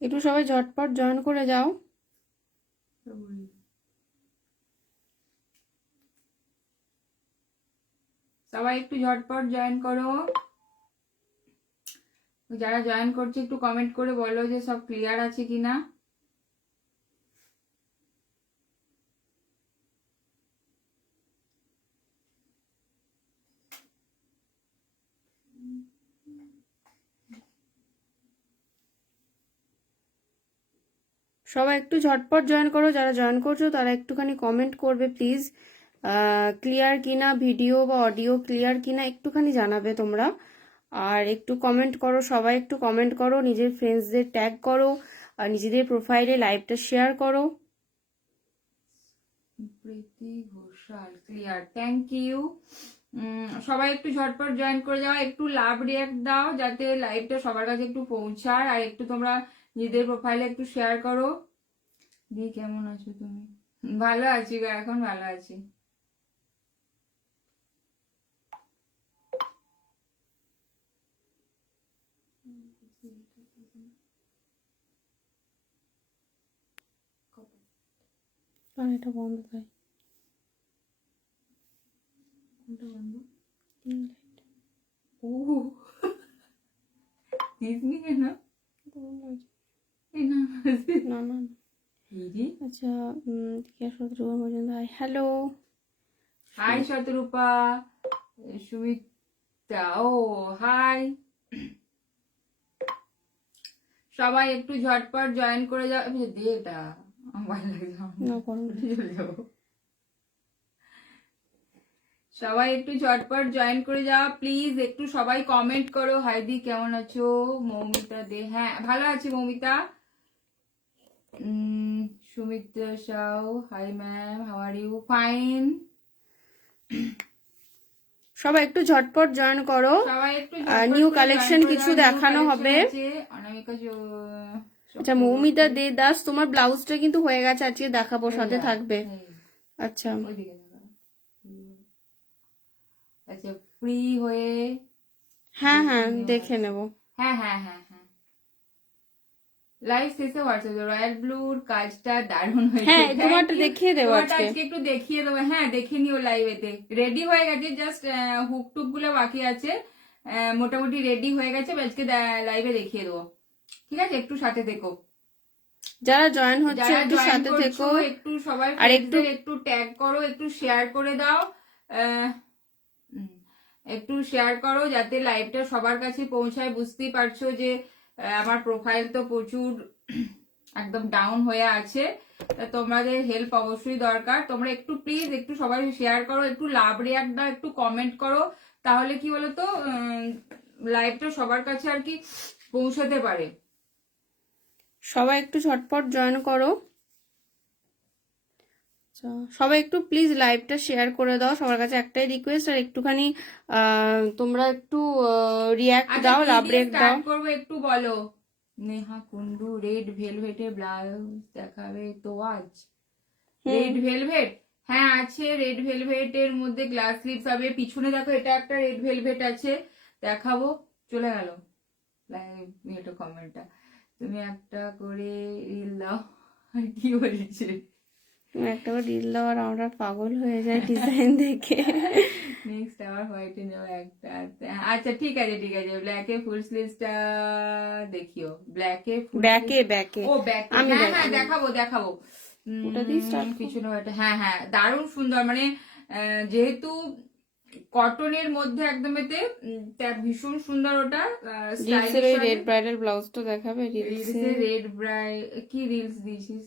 একটু সবাই ঝটপট জয়েন করে যাও। সবাই একটু ঝটপট জয়েন করো। যারা জয়েন করছে একটু কমেন্ট করে বলো যে সব ক্লিয়ার আছে কিনা। সবাই একটু ঝটপট জয়েন করো, যারা জয়েন করছো তারা একটুখানি কমেন্ট করবে প্লিজ, ক্লিয়ার কিনা, ভিডিও বা অডিও ক্লিয়ার কিনা একটুখানি জানাবে তোমরা। আর একটু কমেন্ট করো, সবাই একটু কমেন্ট করো, নিজের ফ্রেন্ডসদের ট্যাগ করো, আর নিজেদের প্রোফাইলে লাইভটা শেয়ার করো। প্রীতি ঘোষাল ক্লিয়ার, থ্যাংক ইউ। সবাই একটু ঝটপট জয়েন করে যাও, একটু লাভ রিয়াক্ট দাও যাতে লাইভটা সবার কাছে একটু পৌঁছায়, আর একটু তোমরা নিজেদের প্রোফাইলে একটু শেয়ার করো। দি কেমন আছো তুমি? ভালো আছি গো, এখন ভালো আছি। এটা বন্ধ তাই ও দিসনি কেন? না না, আচ্ছা। শত্রুঘ্ন মজুমদার, হ্যালো। হাই শতরূপা, সুমিতা, ও হাই। সবাই একটু ঝটপট জয়েন করে যাও। দে এটা আমার লাগবে। সবাই একটু ঝটপট জয়েন করে যাও প্লিজ, একটু সবাই কমেন্ট করো। হাইদি কেমন আছো? মৌমিতা দে, হ্যাঁ ভালো আছি Moumita. Sumitra Sau, hi ma'am, how are you? Fine. সবাই একটু ঝটপট জয়েন করো, সবাই একটু নিউ কালেকশন কিছু দেখানো হবে। অনামিকা আচ্ছা, মৌমিতা দে দাস, তোমার ব্লাউজটা কিন্তু হয়ে গেছে, আজকে দেখাবো, সাথে থাকবে। আচ্ছা আচ্ছা, ফ্রি হয়ে, হ্যাঁ হ্যাঁ দেখে নেব। হ্যাঁ হ্যাঁ হ্যাঁ হ্যাঁ, লাইভ শেষে হোয়াটসঅ্যাপ রয়্যাল ব্লুর কাজটা দারুণ হয়েছে। হ্যাঁ তোমারটা দেখিয়ে দেবো আজকে। একটু দেখিয়ে দেবো, হ্যাঁ দেখে নিও লাইভেতে। রেডি হয়ে গেছে, জাস্ট হুক টুক গুলো বাকি আছে, মোটামুটি রেডি হয়ে গেছে, আজকে লাইভে দেখিয়ে দেবো। ঠিক আছে, একটু সাথে দেখো। যারা জয়েন হচ্ছে একটু সাথে থেকো, একটু সবাই আর একটু ট্যাগ করো, একটু শেয়ার করে দাও, একটু শেয়ার করো যাতে লাইভটা সবার কাছে পৌঁছায়। বুঝতেই পারছো যে আমার প্রোফাইল তো প্রচুর একদম ডাউন হয়ে আছে, তোমাদের হেল্প অবশ্যই দরকার। তোমরা একটু প্লিজ একটু সবাই শেয়ার করো, একটু লাভ রিয়াক্ট দাও, একটু কমেন্ট করো, তাহলে কি বলতো লাইভটা সবার কাছে আর কি পৌঁছাতে পারে। সবাই একটু ঝটপট জয়েন করো। সবাই একটু প্লিজ লাইভটা শেয়ার করে দাও, সবার কাছে একটাই রিকোয়েস্ট। আর একটুখানি তোমরা একটু রিয়াক্ট দাও, লাভ রিয়াক্ট দাও। করবো একটু বলো। নেহা কুন্ডু রেড ভেলভেটে ব্লাউজ দেখাবে তো আজ? রেড ভেলভেট, হ্যাঁ আছে, রেড ভেলভেট এর মধ্যে গ্লাস স্লিপস হবে। পিছনে দেখো, এটা একটা রেড ভেলভেট আছে, দেখাবো। চলে গেল এটা কমেন্টটা। তুমি একটা করে রিল দাও। আর কি বলেছে? তুমি একটা করে রিল দাও আর আমরা পাগল হয়ে যাই ডিজাইন দেখে। নেক্সট আবার হোয়াইট নেব একটা। আচ্ছা ঠিক আছে ঠিক আছে, ব্ল্যাকে ফুল স্লিভসটা দেখিও। ব্ল্যাকে ব্যাকে, ও ব্যাকে, হ্যাঁ হ্যাঁ দেখাবো দেখাবো। ওটা দিয়ে স্টার্ট পিছনে ওটা, হ্যাঁ হ্যাঁ দারুণ সুন্দর, মানে যেহেতু কটনের মধ্যে একদম এতে ভীষণ সুন্দর। ওটা রেড ব্রাইডাল ব্লাউজটা দেখাবে। রেড কি রিলস দিয়েছিস?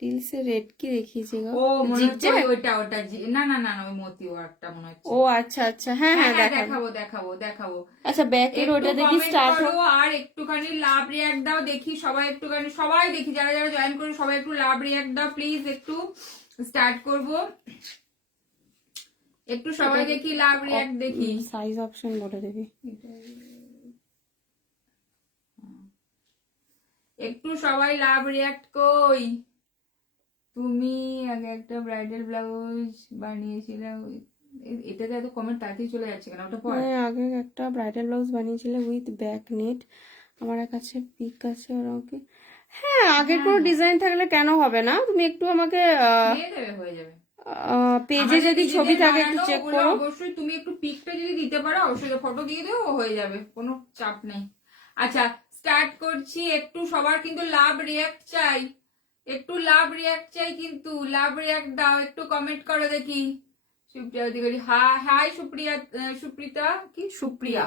রিলসে রেড কি দেখিয়েছি গো? ও মনে হচ্ছে ওটা ওটা না না না, ওই মতি ওয়ার্কটা মনে হচ্ছে। ও আচ্ছা আচ্ছা, হ্যাঁ হ্যাঁ দেখাবো দেখাবো দেখাবো। আচ্ছা ব্যাকের ওটা দেখি স্টার্ট করো, আর একটুখানি লাভ রিয়াক্ট দাও দেখি সবাই, একটুখানি সবাই দেখি, যারা যারা জয়েন করো সবাই একটু লাভ রিয়াক্ট দাও প্লিজ। একটু স্টার্ট করব, একটু সবাই দেখি লাভ রিয়াক্ট দেখি। সাইজ অপশন বলে দেবি, একটু সবাই লাভ রিয়াক্ট। কই তুমি আগে একটা ব্রাইডাল ব্লাউজ বানিয়েছিলে, এটাতে এত কমেন্ট তাড়াতাড়ি চলে যাচ্ছে কেন? ওটা পর আগে একটা ব্রাইডাল ব্লাউজ বানিয়েছিলে উইথ ব্যাক নেট, আমার কাছে পিক আছে। ওরা ওকে হ্যাঁ, আগের কোনো ডিজাইন থাকলে কেন হবে না, তুমি একটু আমাকে দিয়ে দেবে, হয়ে যাবে। পেজে আমাদের যদি ছবি নিজেদের থাকে একটু বানানো, চেক ওগুলো করো। অবশ্যই তুমি একটু পিকটা যদি দিতে পারো, অবশ্যই ফটো দিয়ে দেবো, হয়ে যাবে, কোনো চাপ নেই। আচ্ছা, স্টার্ট করছি। একটু সবার কিন্তু লাভ রিয়াক্ট চাই, একটু লাভ রিয়াক্ট চাই, কিন্তু লাভ রিয়াক্ট দাও, একটু কমেন্ট করো দেখি। সুপ্রিয়া অধিকারী, হাই সুপ্রিয়া, সুপ্রিতা কি সুপ্রিয়া।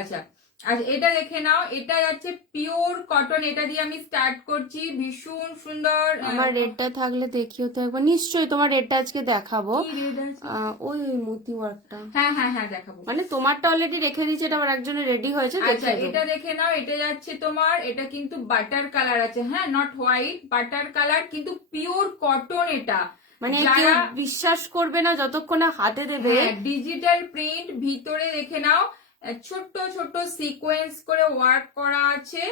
আচ্ছা আচ্ছা, এটা দেখে নাও, এটা যাচ্ছে পিওর কটন, এটা দিয়ে আমি স্টার্ট করছি, ভীষণ সুন্দর। আমার রেডটা থাকলে দেখিও তো একবার, নিশ্চয়ই তোমার রেডটা আজকে দেখাবো। কি রেড আছে? ওই মোতি ওয়ার্কটা, হ্যাঁ হ্যাঁ হ্যাঁ, দেখাবো। মানে তোমারটা অলরেডি রেখে দিয়েছে, এটা আবার একজনের রেডি হয়েছে, আচ্ছা, দেখিয়ে দেবো। এটা দেখে নাও, এটা যাচ্ছে তোমার, এটা কিন্তু বাটার কালার আছে, হ্যাঁ, নট হোয়াইট, বাটার কালার, কিন্তু পিওর কটন এটা। মানে কেউ বিশ্বাস করবে না যতক্ষণ না হাতে দেবে। ডিজিটাল প্রিন্ট, ভিতরে দেখে নাও ছোট্ট ছোট্ট সিকোয়েন্স করে ওয়ার্ক করা আছে।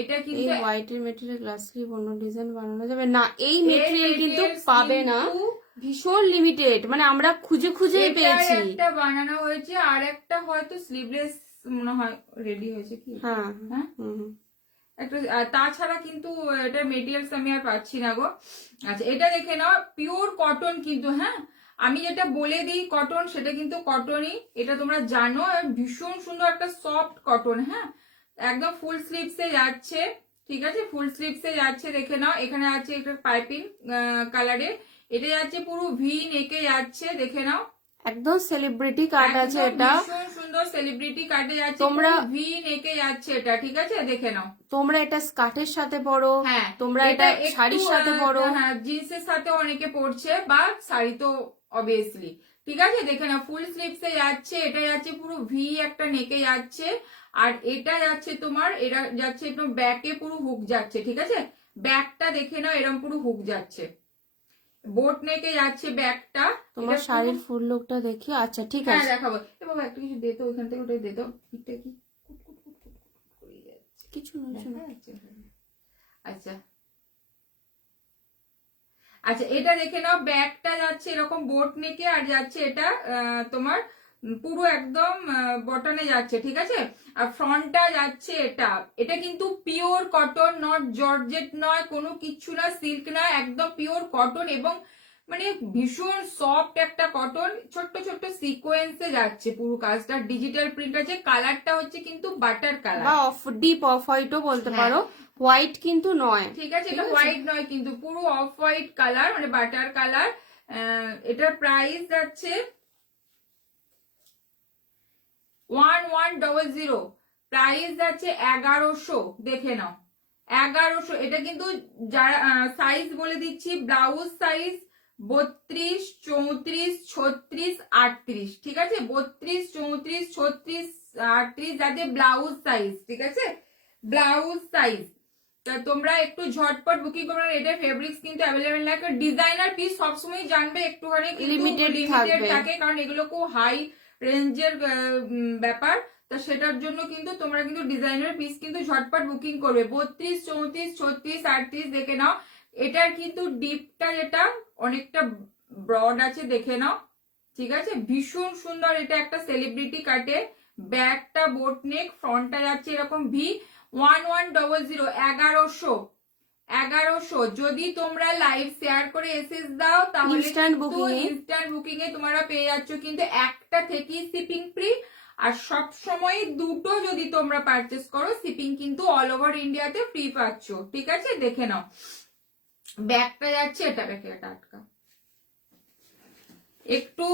এটা কিন্তু হোয়াইট এর মেটেরিয়াল গ্লাস স্লিভ অন্য ডিজাইন বানানো যাবে না, এই মেটেরিয়াল কিন্তু পাবে না, ভীষণ লিমিটেড, মানে আমরা খুঁজে খুঁজে পেয়েছি। একটা বানানো হয়েছে, আর একটা হয়তো স্লিভলেস মনে হয় রেডি হয়েছে কি। হ্যাঁ হ্যাঁ, একটা তাছাড়া কিন্তু এটা মেটেরিয়ালস আমি আর পাচ্ছি না গো। আচ্ছা, এটা দেখে নাও, পিওর কটন কিন্তু, হ্যাঁ, আমি যেটা বলে দিই কটন, সেটা কিন্তু কটনই, এটা তোমরা জানো, ভীষণ সুন্দর একটা সফট কটন, হ্যাঁ, একদম ফুল স্লিভসে যাচ্ছে, ঠিক আছে, ফুল স্লিভসে যাচ্ছে, দেখে নাও, এখানে আছে একটা পাইপিং কালারে, এটা যাচ্ছে পুরো ভি নেকে যাচ্ছে, দেখে নাও, একদম সেলিব্রিটি কাট আছে এটা, ভীষণ সুন্দর সেলিব্রিটি কাটে যাচ্ছে, তোমরা ভি নেকে যাচ্ছে এটা, ঠিক আছে, দেখে নাও। তোমরা এটা স্কার্টের সাথে পরো, হ্যাঁ, তোমরা এটা শাড়ির সাথে পরো, হ্যাঁ, জিন্সের সাথে অনেকে পরছে, বা শাড়ি তো অবভিয়াসলি, ঠিক আছে, দেখে নাও, ফুল স্লিভসে যাচ্ছে, এটা যাচ্ছে পুরো ভি একটা নেকে যাচ্ছে, আর এটা যাচ্ছে তোমার, এটা যাচ্ছে একটু ব্যাকে পুরো হুক যাচ্ছে, ঠিক আছে, ব্যাকটা দেখে নাও, এরকম পুরো হুক যাচ্ছে, বোট নেকে যাচ্ছে ব্যাকটা। তোমার শাড়ির ফুল লুকটা দেখি, আচ্ছা ঠিক হ্যাঁ, আছে, দেখাবো। বাবা একটা কিছু দে তো, ওইখান থেকে ওটা দে তো, পিঠটা কি কিছু না। আচ্ছা আচ্ছা, এটা দেখে নাও, ব্যাকটা যাচ্ছে এরকম বোট নেকে, আর যাচ্ছে এটা তোমার পুরো একদম বটনে যাচ্ছে, ঠিক আছে, আর ফ্রন্টটা যাচ্ছে এটা, এটা কিন্তু পিওর কটন, নট জর্জেট নয়, কোনো কিচ্ছু না, সিল্ক না, একদম পিওর কটন, এবং মানে ভীষণ সফট একটা কটন, ছোট্ট ছোট্ট সিকোয়েন্সে যাচ্ছে পুরো কাজটা, ডিজিটাল প্রিন্ট আছে, কালারটা হচ্ছে কিন্তু বাটার কালার, বা ডিপ অফ হোয়াইটও বলতে পারো, হোয়াইট কিন্তু নয়, ঠিক আছে, এটা হোয়াইট নয়, কিন্তু পুরো অফ হোয়াইট কালার, মানে বাটার কালার। এটার প্রাইস যাচ্ছে 1100, প্রাইস যাচ্ছে 1100, দেখে নাও 1100, এটা কিন্তু যারা সাইজ বলে দিচ্ছি, ব্লাউজ সাইজ 32, 34, 36, 38, ঠিক আছে, 32, 34, 36, 38 যাদের ব্লাউজ সাইজ, ঠিক আছে, ব্লাউজ সাইজ, তোমরা একটু ঝটপট বুকিং করবে, এটা ফেব্রিক্স কিন্তু অ্যাভেলেবেল না, ডিজাইনার পিস সবসময় জানবে একটুখানি লিমিটেড থাকে, কারণ এগুলো খুব হাই রেঞ্জের ব্যাপার, তা সেটার জন্য কিন্তু তোমরা কিন্তু ডিজাইনার পিস কিন্তু ঝটপট বুকিং করবে। 32, 34, 36, 38 দেখে নাও, এটার কিন্তু ডিপটা যেটা অনেকটা ব্রড আছে, দেখে নাও, ঠিক আছে, ভীষণ সুন্দর, এটা একটা সেলিব্রিটি কাটে, ব্যাকটা বোট নেক, ফ্রন্টটা যাচ্ছে এরকম ভি। 1100, 1100, যদি তোমরা লাইভ শেয়ার করে এসএস দাও, তাহলে কিন্তু ইনস্ট্যান্ট বুকিং এ তোমরা পেয়ে যাচ্ছ কিন্তু একটা থেকেই শিপিং ফ্রি, আর সব সময় দুটো যদি তোমরা পারচেস করো, শিপিং কিন্তু অল ওভার ইন্ডিয়াতে ফ্রি পাচ্ছ, ঠিক আছে, দেখে নাও, ব্যাগটা যাচ্ছে, এটা ব্যাগে আটকা, একটু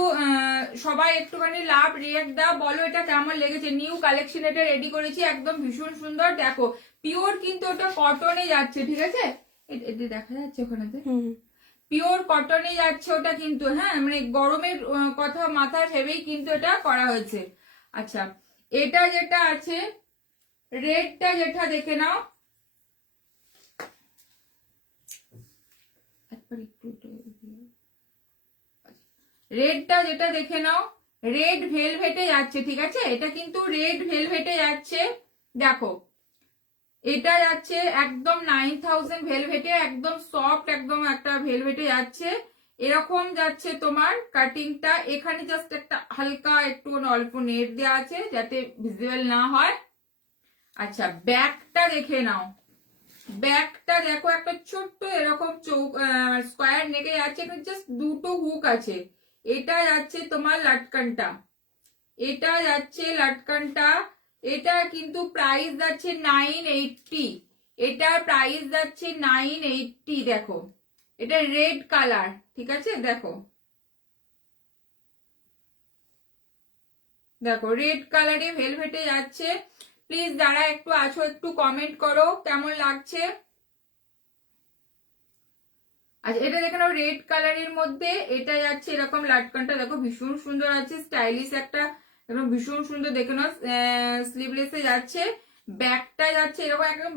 সবাই একটুখানি লাভ রিয়াক্ট দাও, বলো এটা কেমন লেগেছে, নিউ কালেকশন এটা রেডি করেছি, একদম ভীষণ সুন্দর, দেখো পিওর কিন্তু ওটা কটনে যাচ্ছে, ঠিক আছে, এটা দেখা যাচ্ছে ওখানে, পিওর কটনে যাচ্ছে ওটা কিন্তু, হ্যাঁ, মানে গরমের কথা মাথায় ভেবেই কিন্তু এটা করা হয়েছে। আচ্ছা, এটা যেটা আছে রেডটা, যেটা দেখে নাও, রেডটা যেটা দেখে নাও, রেড ভেলভেটে যাচ্ছে, ঠিক আছে, এটা কিন্তু রেড ভেলভেটে যাচ্ছে, দেখো এটা যাচ্ছে একদম 9000 ভেলভেটে, একদম সফট, একদম একটা ভেলভেটে যাচ্ছে, এরকম যাচ্ছে তোমার কাটিংটা, এখানে জাস্ট একটা হালকা একটু অল্প নেট দেওয়া আছে যাতে ভিজিবল না হয়। আচ্ছা, ব্যাকটা দেখে নাও, ব্যাকটা দেখো একটা ছোট্ট এরকম স্কোয়ার নেকে যাচ্ছে, জাস্ট দুটো হুক আছে। এটা যাচ্ছে তোমার লাটকানটা, এটা যাচ্ছে লাটকানটা। এটা কিন্তু প্রাইস যাচ্ছে 980, এটার প্রাইস যাচ্ছে 980। দেখো এটা রেড কালার, ঠিক আছে, দেখো দেখো রেড কালারে ভেলভেটে যাচ্ছে। প্লিজ যারা একটু আছো একটু কমেন্ট করো কেমন লাগছে। আচ্ছা এটা দেখে নাও রেড কালারের মধ্যে, এটা যাচ্ছে এরকম লাটকানটা দেখো ভীষণ সুন্দর আছে, স্টাইলিশ একটা, এবং ভীষণ সুন্দর দেখে নাও। স্লিভলেসে যাচ্ছে, ব্যাকটা যাচ্ছে এরকম একদম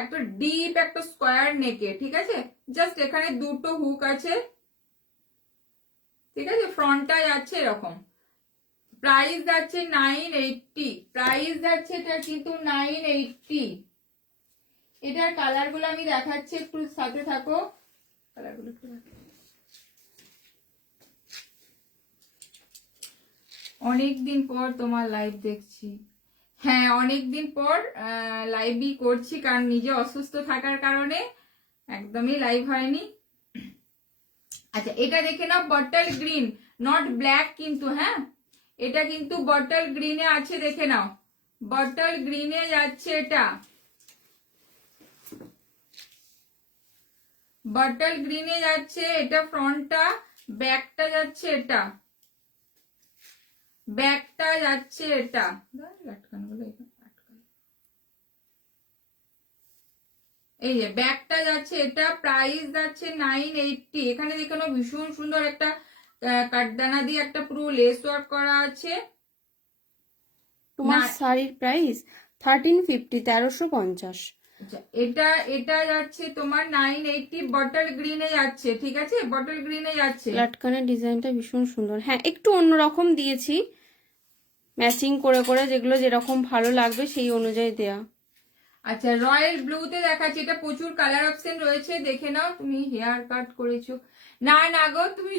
একটা ডিপ একটা স্কোয়ার নেকে, ঠিক আছে, জাস্ট এখানে দুটো হুক আছে, ঠিক আছে, ফ্রন্টটা যাচ্ছে এরকম। প্রাইস যাচ্ছে 980, প্রাইস যাচ্ছে এটা কিন্তু 980। এটার কালার গুলো আমি দেখাচ্ছি, একটু সাথে থাকো। কালারগুলো একটু দেখো। অনেকদিন পর তোমার লাইভ দেখছি। হ্যাঁ অনেকদিন পর লাইভই করছি, কারণ নিজে অসুস্থ থাকার কারণে একদমই লাইভ হয়নি। আচ্ছা এটা দেখে নাও বটল গ্রিন, নট ব্ল্যাক কিন্তু, হ্যাঁ এটা কিন্তু বটল গ্রিনে আছে, দেখে নাও বটল গ্রিনে যাচ্ছে এটা, বটল গ্রিনে যাচ্ছে এটা ফ্রন্টটা, ব্যাকটা যাচ্ছে এটা, ব্যাকটা যাচ্ছে এটা, এই যে ব্যাকটা যাচ্ছে এটা, প্রাইস যাচ্ছে 980। এখানে দেখো ভীষণ সুন্দর একটা কাঠদানা দিয়ে একটা পুরো লেস ওয়ার্ক করা আছে। তোমার না শাড়ির প্রাইস 1350, 1350। আচ্ছা এটা এটা যাচ্ছে তোমার 980, বটল গ্রিনে যাচ্ছে, ঠিক আছে, বটল গ্রিনে যাচ্ছে। লাটকানের ডিজাইনটা ভীষণ সুন্দর, হ্যাঁ একটু অন্যরকম দিয়েছি, ম্যাচিং করে করে যেগুলো যেরকম ভালো লাগবে সেই অনুযায়ী দেয়া। আচ্ছা রয়্যাল ব্লুতে দেখাচ্ছি, এটা প্রচুর কালার অপশন রয়েছে, দেখে নাও। তুমি হেয়ার কাট করেছো? না না গো, তুমি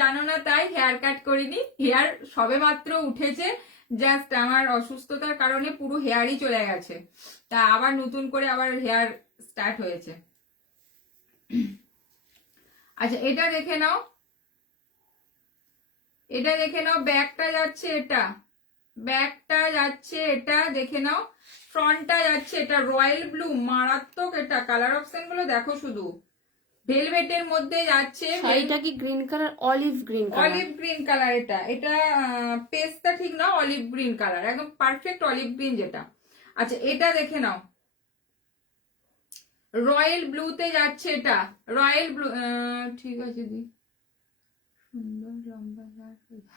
জানো না তাই হেয়ার কাট করিনি, হেয়ার সবে মাত্র উঠেছে, জাস্ট আমার অসুস্থতার কারণে পুরো হেয়ারই চলে গেছে, তা আবার নতুন করে আবার হেয়ার স্টার্ট হয়েছে। আচ্ছা এটা দেখে নাও, এটা দেখে নাও, ব্যাকটা যাচ্ছে এটা, ব্যাকটা যাচ্ছে এটা, দেখে নাও, ফ্রন্টটা যাচ্ছে এটা রয়্যাল ব্লু, মারাত্মক এটা কালার অপশন গুলো দেখো শুধু, ভেলভেটের মধ্যে যাচ্ছে, শাড়িটা কি green colour, olive green colour? Olive green colour, এটা এটা পেস্টটা ঠিক না, অলিভ গ্রিন কালার, একদম পারফেক্ট অলিভ গ্রিন যেটা। আচ্ছা এটা দেখে নাও রয়্যাল ব্লুতে যাচ্ছে এটা, রয়্যাল ব্লু, ঠিক আছে দি, সুন্দর লম্বা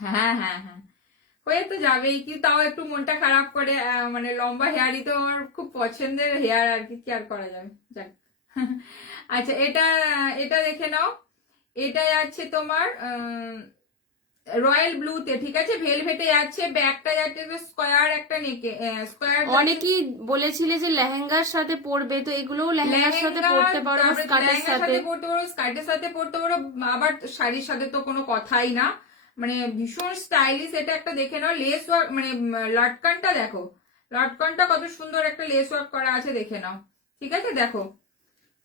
হ্যাঁ হ্যাঁ হ্যাঁ হয়ে তো যাবেই, কি তাও একটু মনটা খারাপ করে, মানে লম্বা হেয়ারই তো আমার খুব পছন্দের হেয়ার, আর কি আর করা যাবে, যাক। আচ্ছা এটা এটা দেখে নাও, এটা যাচ্ছে তোমার রয়্যাল ব্লুতে, ঠিক আছে, ভেলভেটে যাচ্ছে, ব্যাকটা যাচ্ছে স্কোয়ার একটা নেকে, স্কোয়ার। অনেকেই বলেছিলে যে লেহেঙ্গার সাথে পরবে, তো এগুলোও লেহেঙ্গার সাথে পরতে পারো, স্কার্টের সাথে পরতে পারো, স্কার্টের সাথে পরতে পারো, আবার শাড়ির সাথে তো কোনো কথাই না, মানে ভীষণ স্টাইলিশ। এটা একটা দেখে নাও লেস ওয়ার্ক, মানে লটকানটা দেখো, লটকানটা কত সুন্দর একটা লেস ওয়ার্ক করা আছে, দেখে নাও, ঠিক আছে, দেখো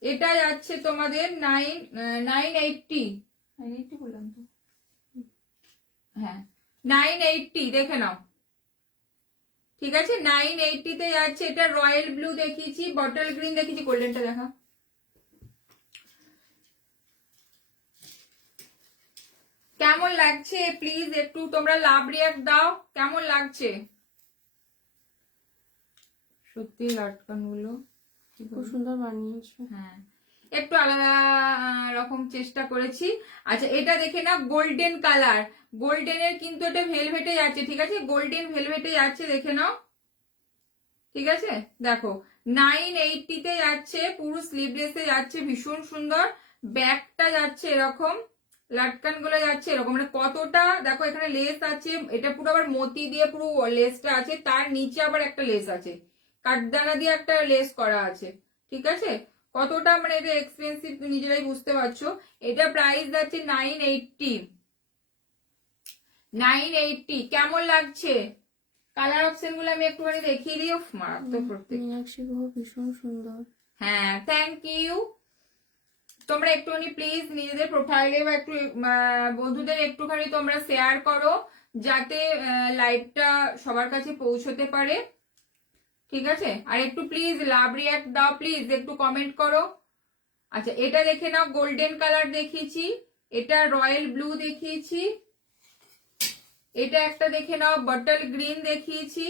এটা যাচ্ছে তোমাদের 980, 980 বললাম তো, হ্যাঁ 980, দেখে নাও, ঠিক আছে, 980 তে যাচ্ছে। এটা রয়্যাল ব্লু দেখিয়েছি, বটল গ্রিন দেখিয়েছি, গোল্ডেনটা দেখা। কেমন লাগছে প্লিজ একটু তোমরা লাভ রিয়াক্ট দাও, কেমন লাগছে? সত্যি লাটকান গুলো খুব সুন্দর বানিয়েছো। হ্যাঁ একটু আলাদা রকম চেষ্টা করেছি। আচ্ছা এটা দেখে না গোল্ডেন কালার, গোল্ডেনের কিন্তু এটা ভেলভেটে যাচ্ছে, ঠিক আছে, গোল্ডেন ভেলভেটে যাচ্ছে, দেখে নাও, ঠিক আছে, দেখো 980 তে যাচ্ছে, পুরো স্লিভলেসে যাচ্ছে, ভীষণ সুন্দর, ব্যাকটা যাচ্ছে এরকম, লাটকান গুলো যাচ্ছে এরকম, মানে কতটা দেখো এখানে লেস আছে, এটা পুরো আবার মতি দিয়ে পুরো লেসটা আছে, তার নিচে আবার একটা লেস আছে, কাঠদানা দিয়ে একটা লেস করা আছে, ঠিক আছে, কতটা মানে এটা এক্সপেন্সিভ নিজেরাই বুঝতে পারছো। এটা প্রাইস যাচ্ছে 980, 980। কেমন লাগছে? কালার অপশন গুলো আমি একটুখানি দেখিয়ে দিই, মারাত্মক প্রত্যেক। মীনাক্ষী গুহ ভীষণ সুন্দর। হ্যাঁ, থ্যাংক ইউ। তোমরা একটুখানি প্লিজ নিজেদের প্রোফাইলে বা একটু বন্ধুদের একটুখানি তোমরা শেয়ার করো, যাতে লাইভটা সবার কাছে পৌঁছতে পারে, ঠিক আছে? আর একটু প্লিজ লাভ রিয়াক্ট দাও, প্লিজ একটু কমেন্ট করো। আচ্ছা, এটা দেখে নাও, গোল্ডেন কালার দেখিয়েছি, এটা রয়্যাল ব্লু দেখিয়েছি, এটা একটা দেখে নাও বটল গ্রিন দেখিয়েছি,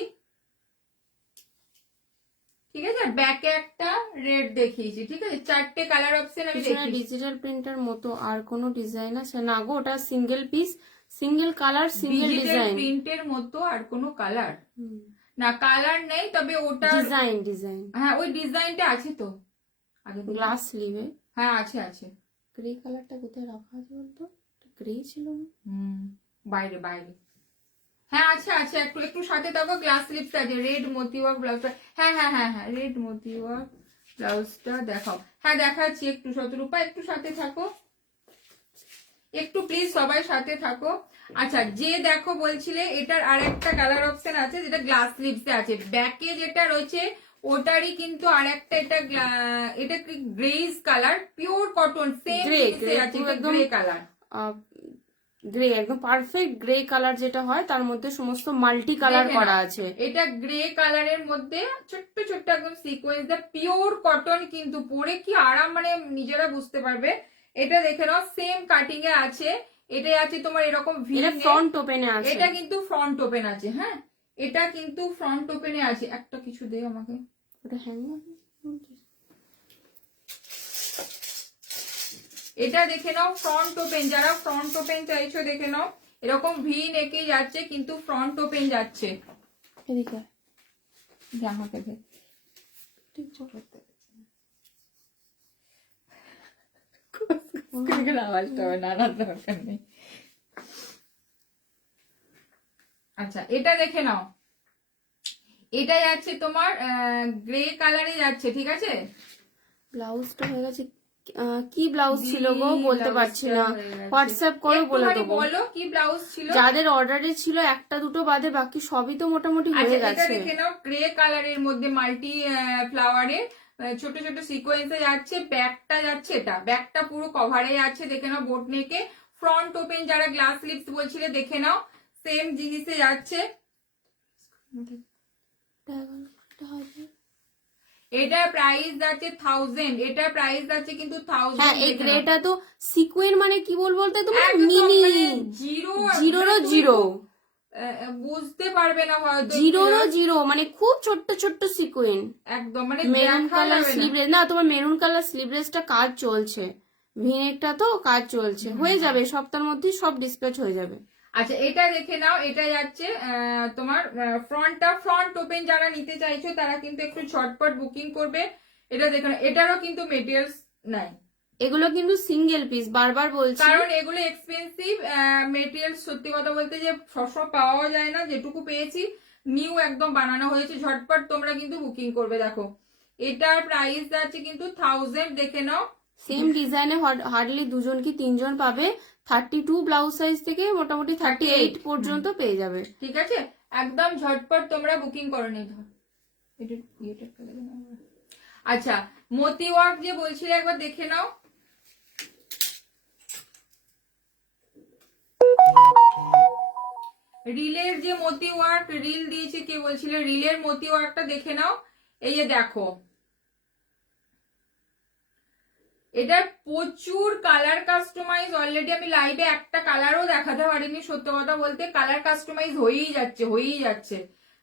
ঠিক আছে? ব্যাকে একটা রেড দেখিয়েছি, ঠিক আছে? 4টে কালার অপশন আমি পিছনে দেখিয়েছি। ডিজিটাল প্রিন্টার মতো আর কোনো ডিজাইন আছে না গো? ওটা single piece, single colour, single digital design. প্রিন্টের মতো আর কোনো কালার না, কালার নেই, তবে ওটা ডিজাইন ডিজাইন হ্যাঁ ওই ডিজাইনটা আছে তো আগে দেখি। গ্লাস স্লিভে। হ্যাঁ আছে আছে। গ্রে কালারটা কোথায় রাখা আছে বলতো? গ্রে ছিল না? বাইরে বাইরে। হ্যাঁ আছে আছে, একটু একটু সাথে থাকো, গ্লাস স্লিপস আছে, রেড মোতি ওয়ার্ক ব্লাউজটা। হ্যাঁ হ্যাঁ হ্যাঁ হ্যাঁ, রেড মোতি ওয়ার্ক ব্লাউজটা দেখাও। হ্যাঁ দেখাচ্ছি, একটু শতরূপা একটু সাথে থাকো, একটু প্লিজ সবাই সাথে থাকো। আচ্ছা, যে দেখো বলছিলে এটার আর একটা কালার অপশন আছে যেটা গ্লাস স্লিভসে আছে, ব্যাকে যেটা রয়েছে ওটারই কিন্তু আর একটা, এটা কি grace colour, pure cotton, same জিনিসে আছে, এটা গ্রে কালার, গ্রে, একদম পারফেক্ট গ্রে কালার যেটা হয়, তার মধ্যে সমস্ত মাল্টি কালার করা আছে। এটা গ্রে কালারের মধ্যে ছোট্ট ছোট্ট একদম সিকোয়েন্স দা, পিওর কটন, কিন্তু পরে কি আরাম, মানে নিজেরা বুঝতে পারবে। এটা দেখে নাও, সেম কাটিং এ আছে, এটাই আছে তোমার এরকম ভি, এটা ফ্রন্ট ওপেনে আছে। এটা কিন্তু ফ্রন্ট ওপেন আছে। হ্যাঁ, এটা কিন্তু ফ্রন্ট ওপেনে আছে। একটা কিছু দে আমাকে, ওটা হ্যাঙ্গার। এটা দেখে নাও ফ্রন্ট ওপেন, যারা ফ্রন্ট ওপেন চাইছো দেখে নাও, এরকম ভি নেকে যাচ্ছে কিন্তু ফ্রন্ট ওপেন যাচ্ছে। এদিকে আমাকে দে, আওয়াজটা হবে, নানার দরকার নেই। আচ্ছা, এটা দেখে নাও, এটা যাচ্ছে তোমার গ্রে কালারে যাচ্ছে, ঠিক আছে? ব্লাউজটা হয়ে গেছে। কি ব্লাউজ ছিল গো বলতে পারছি না, হোয়াটসঅ্যাপ করো বলে দেবো। বলো কি ব্লাউজ ছিল। যাদের অর্ডারে ছিল একটা দুটো বাদে বাকি সবই তো মোটামুটি হয়ে আচ্ছা, এটা গেছে। দেখে নাও, গ্রে কালারের মধ্যে মাল্টি ফ্লাওয়ারে ছোট ছোট সিকোয়েন্সে যাচ্ছে, ব্যাকটা যাচ্ছে, এটা ব্যাকটা পুরো কভারে আছে, দেখে নাও বোট নেকে, ফ্রন্ট ওপেন, যারা গ্লাস লিপস বলছিলে দেখে নাও, সেম জিনিসে যাচ্ছে। এটা প্রাইস যাচ্ছে 1000, এটা প্রাইস যাচ্ছে কিন্তু 1000। হ্যাঁ, এই গ্রেটা তো সিকুয়েন, মানে কি বলবো বলতে, তুমি একদম মিনি মানে জিরো, জিরোরও জিরো, বুঝতে পারবে না হয়তো, জিরোরও জিরো, মানে খুব ছোট্ট ছোট্ট সিকুয়েন। একদম মানে মেরুন দেখা কালার যাবে না। স্লিভলেস, না তোমার মেরুন কালার স্লিভলেসটা কাজ চলছে, ভিনেকটা তো কাজ চলছে, হয়ে যাবে সপ্তাহের মধ্যে, সব ডিসপ্যাচ হয়ে যাবে। আচ্ছা, এটা দেখে নাও, এটা যাচ্ছে তোমার ফ্রন্ট ওপেন, যারা নিতে চাইছো তারা কিন্তু একটু ঝটপট বুকিং করবে। এটা দেখে নাও, এটারও কিন্তু মেটেরিয়ালস নাই, এগুলো কিন্তু সিঙ্গেল পিস, বারবার বলছি, কারণ এগুলো এক্সপেন্সিভ মেটেরিয়ালস। সত্যি কথা বলতে যে সবসময় পাওয়া যায় না, যেটুকু পেয়েছি নিউ একদম বানানো হয়েছে, ঝটপট তোমরা কিন্তু বুকিং করবে। দেখো এটার প্রাইস যাচ্ছে কিন্তু 1000, দেখে নাও। সেম ডিজাইনে হার্ডলি দুজন কি তিনজন পাবে, 32 ব্লাউজ সাইজ থেকে মোটামুটি 38 পর্যন্ত পেয়ে যাবে, ঠিক আছে? একদম ঝটপট তোমরা বুকিং করে নিতে হবে। আচ্ছা, মোতি ওয়ার্ক যে বলছিলে একবার দেখে নাও, রিলের যে মোতি ওয়ার্ক, রিল দিয়েছে কে বলছিলে, রিলের মোতি ওয়ার্কটা দেখে নাও। এই যে দেখো, এটার প্রচুর কালার কাস্টমাইজ, অলরেডি আমি লাইভে একটা কালারও দেখাতে পারিনি, সত্য কথা বলতে কালার কাস্টমাইজ হয়েই যাচ্ছে,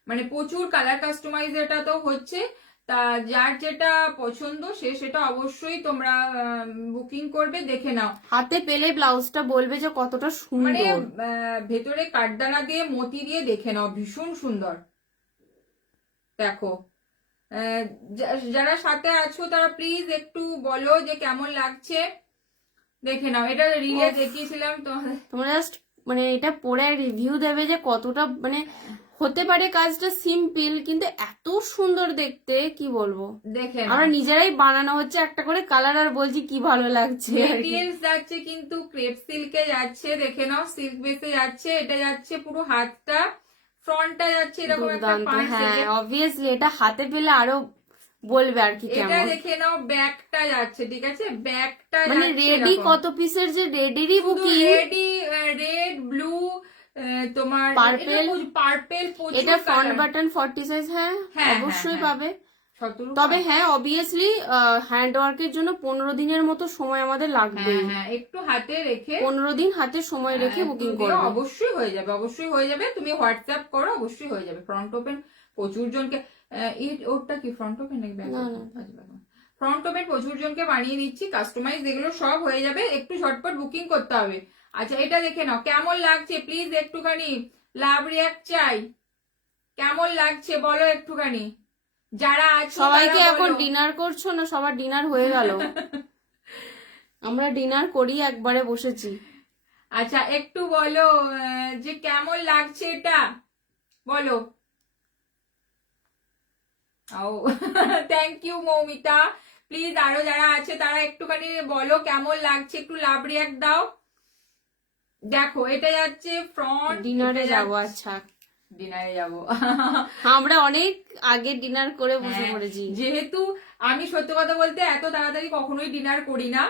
মানে প্রচুর কালার কাস্টমাইজ এটা তো হচ্ছে। তা যার যেটা পছন্দ সে সেটা অবশ্যই তোমরা বুকিং করবে, দেখে নাও। হাতে পেলে ব্লাউজটা বলবে যে কতটা মানে সুন্দর, ভেতরে কাঠদানা দিয়ে মতি দিয়ে, দেখে নাও ভীষণ সুন্দর। দেখো যারা সাথে আছো তারা প্লিজ একটু বলো যে কেমন লাগছে, দেখে নাও। এটা রিলে দেখিয়েছিলাম তো, তোমরা জাস্ট মানে এটা পরে রিভিউ দেবে যে কতটা, মানে হতে পারে কাজটা সিম্পল কিন্তু এত সুন্দর দেখতে, কি বলবো। দেখে আমরা নিজেরাই বানানো হচ্ছে একটা করে কালার, আর বলছি কি ভালো লাগছে। মেটেরিয়ালস যাচ্ছে কিন্তু ক্রেপ সিল্কে যাচ্ছে, দেখে নাও, সিল্ক বেসে যাচ্ছে, এটা যাচ্ছে পুরো হাতটা, ফ্রন্টটা যাচ্ছে এরকম একটা দুর্দান্ত, পাঁচ। হ্যাঁ অবভিয়াসলি এটা হাতে পেলে আরো বলবে আর কি এটা কেমন। দেখে নাও, ব্যাগটা যাচ্ছে, ঠিক আছে, ব্যাগটা মানে যাচ্ছে রেডি এরকম। কত পিসের যে রেডেরই শুধু বুকিং। রেডি, রেড, ব্লু, তোমার পার্পেল, পার্পেল, এটা প্রচুর ফ্রন্ট কালার। বাটন 40 সাইজ, হ্যাঁ হ্যাঁ হ্যাঁ অবশ্যই হ্যাঁ, পাবে। সতেরো তবে হ্যাঁ অবভিয়াসলি হ্যান্ড ওয়ার্কের জন্য 15 দিনের মতো সময় আমাদের হ্যাঁ লাগবেই। হ্যাঁ, একটু হাতে রেখে 15 দিন হাতে সময় রেখে বুকিং দিও, করবে। অবশ্যই হয়ে যাবে, অবশ্যই হয়ে যাবে। তুমি হোয়াটসঅ্যাপ করো, অবশ্যই হয়ে যাবে। ফ্রন্ট ওপেন প্রচুর জনকে, ওটা কি ফ্রন্ট ওপেন নাকি ব্যাক না ওপেন? না, ফ্রন্ট ওপেন প্রচুর জনকে বানিয়ে দিচ্ছি, কাস্টমাইজ, এগুলো সব হয়ে যাবে, একটু ঝটপট বুকিং করতে হবে। আচ্ছা এটা দেখে নাও কেমন লাগছে, প্লিজ একটুখানি লাভ রিয়াক্ট চাই। কেমন লাগছে বলো একটুখানি, যারা আছে সবাইকে তারা এখন বলো। ডিনার করছো না? সবার ডিনার হয়ে গেল? আমরা ডিনার করি একবারে বসেছি। আচ্ছা একটু বলো যে কেমন লাগছে এটা, বলো। ও থ্যাংক ইউ মৌমিতা। প্লিজ আরো যারা আছে তারা একটুখানি বলো কেমন লাগছে, একটু লাভ রিয়াক্ট দাও। দেখো এটা যাচ্ছে ফ্রন্ট, ডিনারে যাবো। আচ্ছা ডিনারে যাবো। আমরা অনেক আগে ডিনার করে বসে হ্যাঁ, পড়েছি। যেহেতু আমি সত্যি কথা বলতে এত তাড়াতাড়ি কখনোই ডিনার করি না,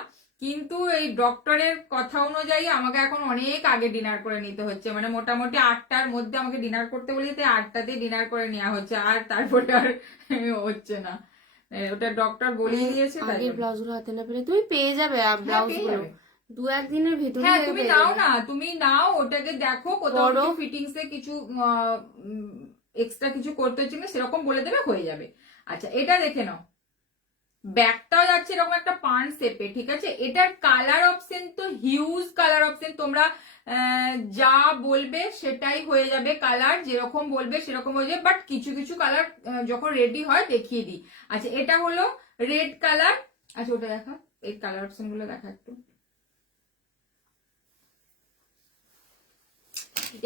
কিন্তু এই ডক্টরের কথা অনুযায়ী আমাকে এখন অনেক আগে ডিনার করে নিতে হচ্ছে, মানে মোটামুটি 8টার মধ্যে আমাকে ডিনার করতে বলেছে, 8টাতেই ডিনার করে নেওয়া হচ্ছে, আর তারপরে আর হচ্ছে না, ওটা ডক্টর বলেই দিয়েছে তাই আগের জন্য। ব্লাউজ গুলো হাতে না পেলে তুমি পেয়ে যাবে হ্যাঁ, ব্লাউজ পেয়ে গুলো যাবে। 2-1 দিনের ভিতরে হ্যাঁ তুমি পেয়ে নাও যাবে। না, তুমি নাও, ওটাকে দেখো কোথাও বড় কিছু ফিটিংস এ কিছু এক্সট্রা কিছু করতে হচ্ছে না, সেরকম বলে দেবে, হয়ে যাবে। আচ্ছা এটা দেখে নাও, ব্যাগটাও যাচ্ছে এরকম একটা পান শেপে, ঠিক আছে। এটার কালার অপশন তো হিউজ কালার অপশন, তোমরা যা বলবে সেটাই হয়ে যাবে, কালার যেরকম বলবে সেরকম হয়ে যাবে, বাট কিছু কিছু কালার যখন রেডি হয় দেখিয়ে দিই। আচ্ছা এটা হলো রেড কালার। আচ্ছা ওটা দেখা, এই কালার অপশন গুলো দেখা একটু,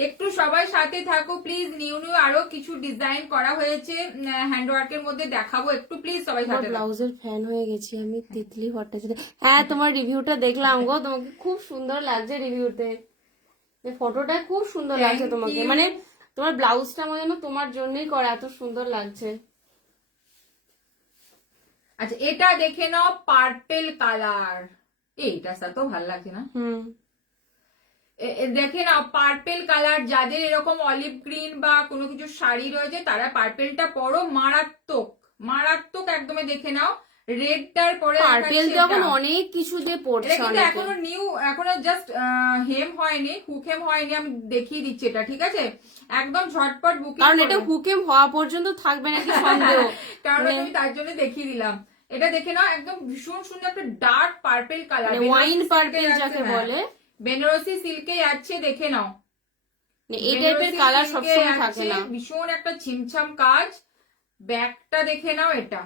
একটু সবাই সাথে থাকো প্লিজ। নিউ নিউ আরো কিছু ডিজাইন করা হয়েছে হ্যান্ডওয়ার্কের মধ্যে, দেখাবো, একটু প্লিজ সবাই তোমার সাথে থাকো। ব্লাউজের ফ্যান হয়ে গেছি আমি, তিতলি ভট্টাচার্য। হ্যাঁ তোমার রিভিউটা দেখলাম গো, তোমাকে খুব সুন্দর লাগছে রিভিউতে, এই ফটোটা খুব সুন্দর লাগছে Thank তোমাকে, you. মানে তোমার ব্লাউজটা আমার যেন তোমার জন্যই করা, এত সুন্দর লাগছে। আচ্ছা এটা দেখে নাও, পার্পেল কালার, এইটা তো ভালো লাগছে না? হুম, দেখে নাও পার্পেল কালার, যাদের এরকম অলিভ গ্রিন বা কোনো কিছু শাড়ি রয়েছে তারা পার্পেলটা পরো, মারাত্মক মারাত্মক একদমই। দেখে নাও রেডটার পরে পার্পেল তো এখন অনেক কিছু দিয়ে এটা পড়ছে কিন্তু অনেকে। এখনো নিউ, এখনো জাস্ট হেম হয়নি, হুক হেম হয়নি, আমি দেখিয়ে দিচ্ছি এটা, ঠিক আছে। একদম ঝটপট বুকিং, কারণ এটা হুকেম হওয়া পর্যন্ত থাকবে নাকি সন্দেহ। কারণ মানে আমি তার জন্য দেখিয়ে দিলাম। এটা দেখে নাও, একদম ভীষণ সুন্দর একটা dark purple colour, wine purple যাকে বলে, বেনারসি সিল্কে যাচ্ছে, দেখে নাও। মানে এই টাইপের কালার সবসময় থাকে না। ভীষণ একটা ছিমছাম কাজ। ব্যাগটা দেখে নাও, এটা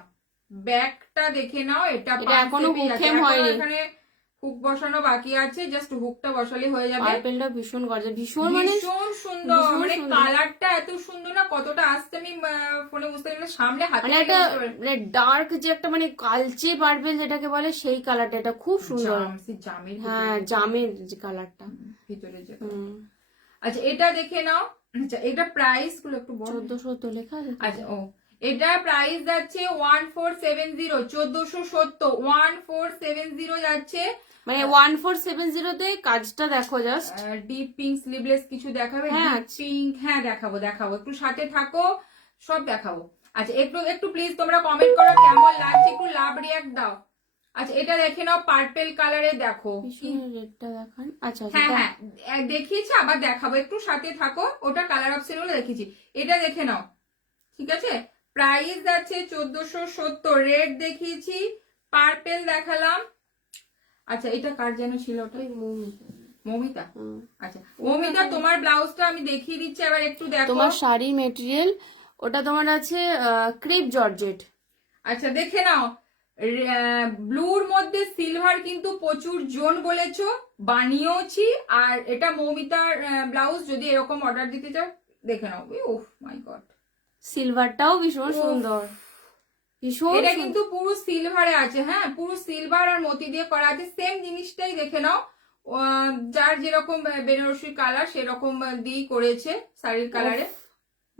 ব্যাগটা দেখে নাও, এটা এটা এখনো হুকেম হয়নি, এখানে হুক বসানো বাকি আছে, জাস্ট হুকটা বসালে হয়ে যাবে। পার্পেলটা ভীষণ গর্জিয়াস, ভীষণ মানে ভীষণ সুন্দর, ভীষণ মানে সুন্দর। কালারটা এত সুন্দর না, কতটা আসতে আমি ফোনে বুঝতে পারি না, সামনে হাতে মানে একটা মানে ডার্ক যে একটা মানে কালচে পার্পেল যেটাকে বলে সেই কালারটা, এটা খুব সুন্দর। জামের হ্যাঁ জামের যে কালারটা ভিতরে যে। আচ্ছা এটা দেখে নাও। আচ্ছা এটা প্রাইস গুলো একটু বল। 1400 তো লেখা আছে। আচ্ছা ও, এটা প্রাইস যাচ্ছে 1470, 1470, 1470 যাচ্ছে। মানে 1470 তে কাজটা দেখো জাস্ট। ডিপ পিঙ্ক স্লিভলেস কিছু দেখাবে? হ্যাঁ পিঙ্ক, হ্যাঁ দেখাবো দেখাবো, একটু সাথে থাকো, সব দেখাবো। আচ্ছা একটু একটু প্লিজ তোমরা কমেন্ট করো কেমন লাগছে, একটু লাভ রিয়াক্ট দাও। আচ্ছা এটা দেখে নাও, পার্পেল কালারে, দেখো রেডটা দেখান। আচ্ছা হ্যাঁ হ্যাঁ দেখিয়েছি, আবার দেখাবো, একটু সাথে থাকো, ওটা কালার অপশন গুলো দেখিয়েছি, এটা দেখে নাও, ঠিক আছে। প্রাইস যাচ্ছে 1470, রেড দেখিয়েছি, পার্পেল দেখালাম। আচ্ছা এটা কার যেন ছিল ওটা? মৌমিতা। আচ্ছা মৌমিতা, তোমার ব্লাউজটা আমি দেখিয়ে দিচ্ছি, এবার একটু দেখো। তোমার শাড়ি মেটেরিয়াল ওটা তোমার আছে ক্রেপ জর্জেট। আচ্ছা দেখে নাও, ব্লুর মধ্যে সিলভার কিন্তু প্রচুর জন বলেছো, বানিয়েছি। আর এটা মৌমিতার ব্লাউজ, যদি এরকম অর্ডার দিতে চাও দেখে নাও। ওহ মাই গড, সিলভারটাও ভীষণ সুন্দর, ভীষণ এটা কিন্তু পুরো সিলভারে আছে, হ্যাঁ পুরো সিলভার আর মতি দিয়ে করা আছে, সেম জিনিসটাই দেখে নাও। যার যেরকম বেনারসি কালার সেরকম দিয়েই করেছে শাড়ির কালারে,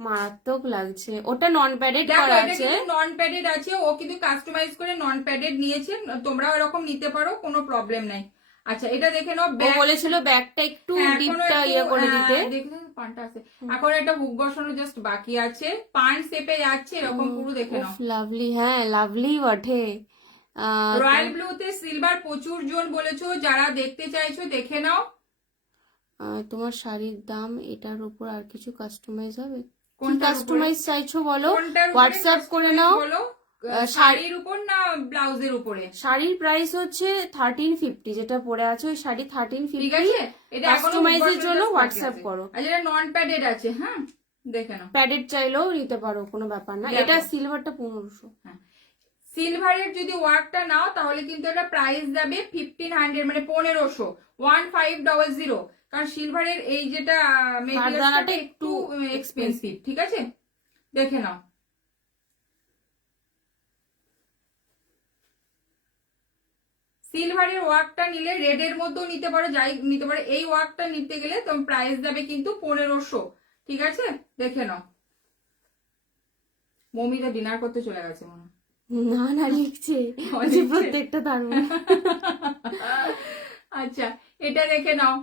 মারাত্মক লাগছে। ওটা নন প্যাডেড দেখো করা এটা আছে। কিন্তু নন প্যাডেড আছে, ও কিন্তু কাস্টমাইজ করে নন প্যাডেড নিয়েছে, তোমরাও এরকম নিতে পারো, কোনো প্রবলেম নাই। আচ্ছা এটা দেখে নাও, ও ব্যাগ বলেছিল ব্যাগটা একটু হ্যাঁ এখনো ডিপটা একটু ইয়ে করে দিতে। দেখে পানটা আছে, এখন একটা হুক বসানো জাস্ট বাকি আছে, পান শেপে যাচ্ছে এরকম পুরো, দেখে নাও। লাভলি, হ্যাঁ লাভলি বটে। রয়্যাল ব্লুতে সিলভার প্রচুর জন বলেছো, যারা দেখতে চাইছো দেখে নাও। তোমার শাড়ির দাম এটার উপর আর কিছু কাস্টমাইজ হবে? কি কোনটার উপরে? কাস্টমাইজ চাইছো বলো, কোনটার উপরে হোয়াটসঅ্যাপ করে customize নাও। বলো, শাড়ির উপর না ব্লাউজের উপরে? শাড়ির প্রাইস হচ্ছে 1350, যেটা পরে আছে ওই শাড়ি 1350। ঠিক আছে, এটা এখনো কাস্টমাইজের উপর জন্য just বাকি হোয়াটসঅ্যাপ আছে। করো। আর যেটা নন প্যাডেড আছে, হ্যাঁ দেখে নাও। প্যাডেড চাইলেও নিতে পারো, কোনো ব্যাপার না। দেখো। এটা সিলভারটা 1500। হ্যাঁ, সিলভারের যদি ওয়ার্কটা নাও তাহলে কিন্তু এটা প্রাইস যাবে 1500, মানে 1500, 1500, কারণ সিলভারের এই যেটা মেটেরিয়ালটা কারদানাটা একটু একটু এক্সপেন্সিভ, ঠিক আছে দেখে নাও। সিলভারের ওয়ার্কটা নিলে রেডের মধ্যেও নিতে পারো, যাই নিতে পারো, এই ওয়ার্কটা নিতে গেলে তোমার প্রাইস যাবে কিন্তু 1500, ঠিক আছে দেখে নাও। মমিতা ডিনার করতে চলে গেছে মনে হয়। না না, লিখছে ও, যে লিখছে। প্রত্যেকটা দারুণ। আচ্ছা এটা দেখে নাও,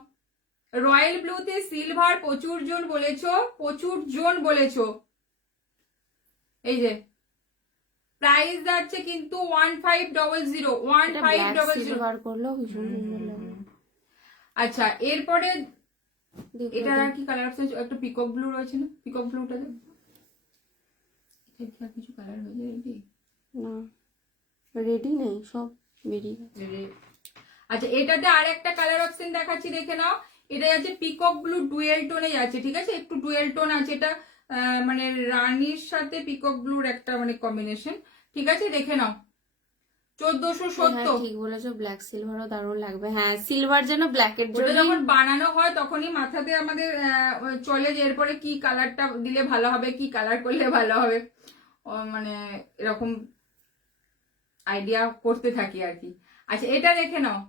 রয়্যাল ব্লুতে সিলভার প্রচুর জন বলেছো, প্রচুর জন বলেছো, এই যে প্রাইস যাচ্ছে কিন্তু 1500, 1500। সিলভার করলেও ভীষণ সুন্দর লাগে। আচ্ছা এরপরে দেখো, এটা আর কি কালার অপশন, একটা পিকক ব্লু রয়েছে না, পিকক ব্লুটা দেখ, এটা কি আর কিছু কালার হয়ে যায় না রেডি নেই, সব বেরিয়ে গেছে। আচ্ছা এটাতে আর একটা কালার অপশন দেখাচ্ছি, দেখে নাও। এটা যাচ্ছে পিকক ব্লু ডুয়েল টোনে যাচ্ছে, ঠিক আছে একটু ডুয়েল টোন আছে এটা, মানে রানীর সাথে পিকক ব্লুর একটা মানে কম্বিনেশন, ঠিক আছে দেখে নাও। 1470। হ্যাঁ ঠিক বলেছো, ব্ল্যাক সিলভারও দারুণ লাগবে। হ্যাঁ সিলভার যেন ব্ল্যাকের ওটা জন্য। যখন বানানো হয় তখনই মাথাতে আমাদের চলে যে এরপরে কি কালারটা দিলে ভালো হবে, কি কালার করলে ভালো হবে, মানে এরকম আইডিয়া করতে থাকি আর কি। আচ্ছা এটা দেখে নাও,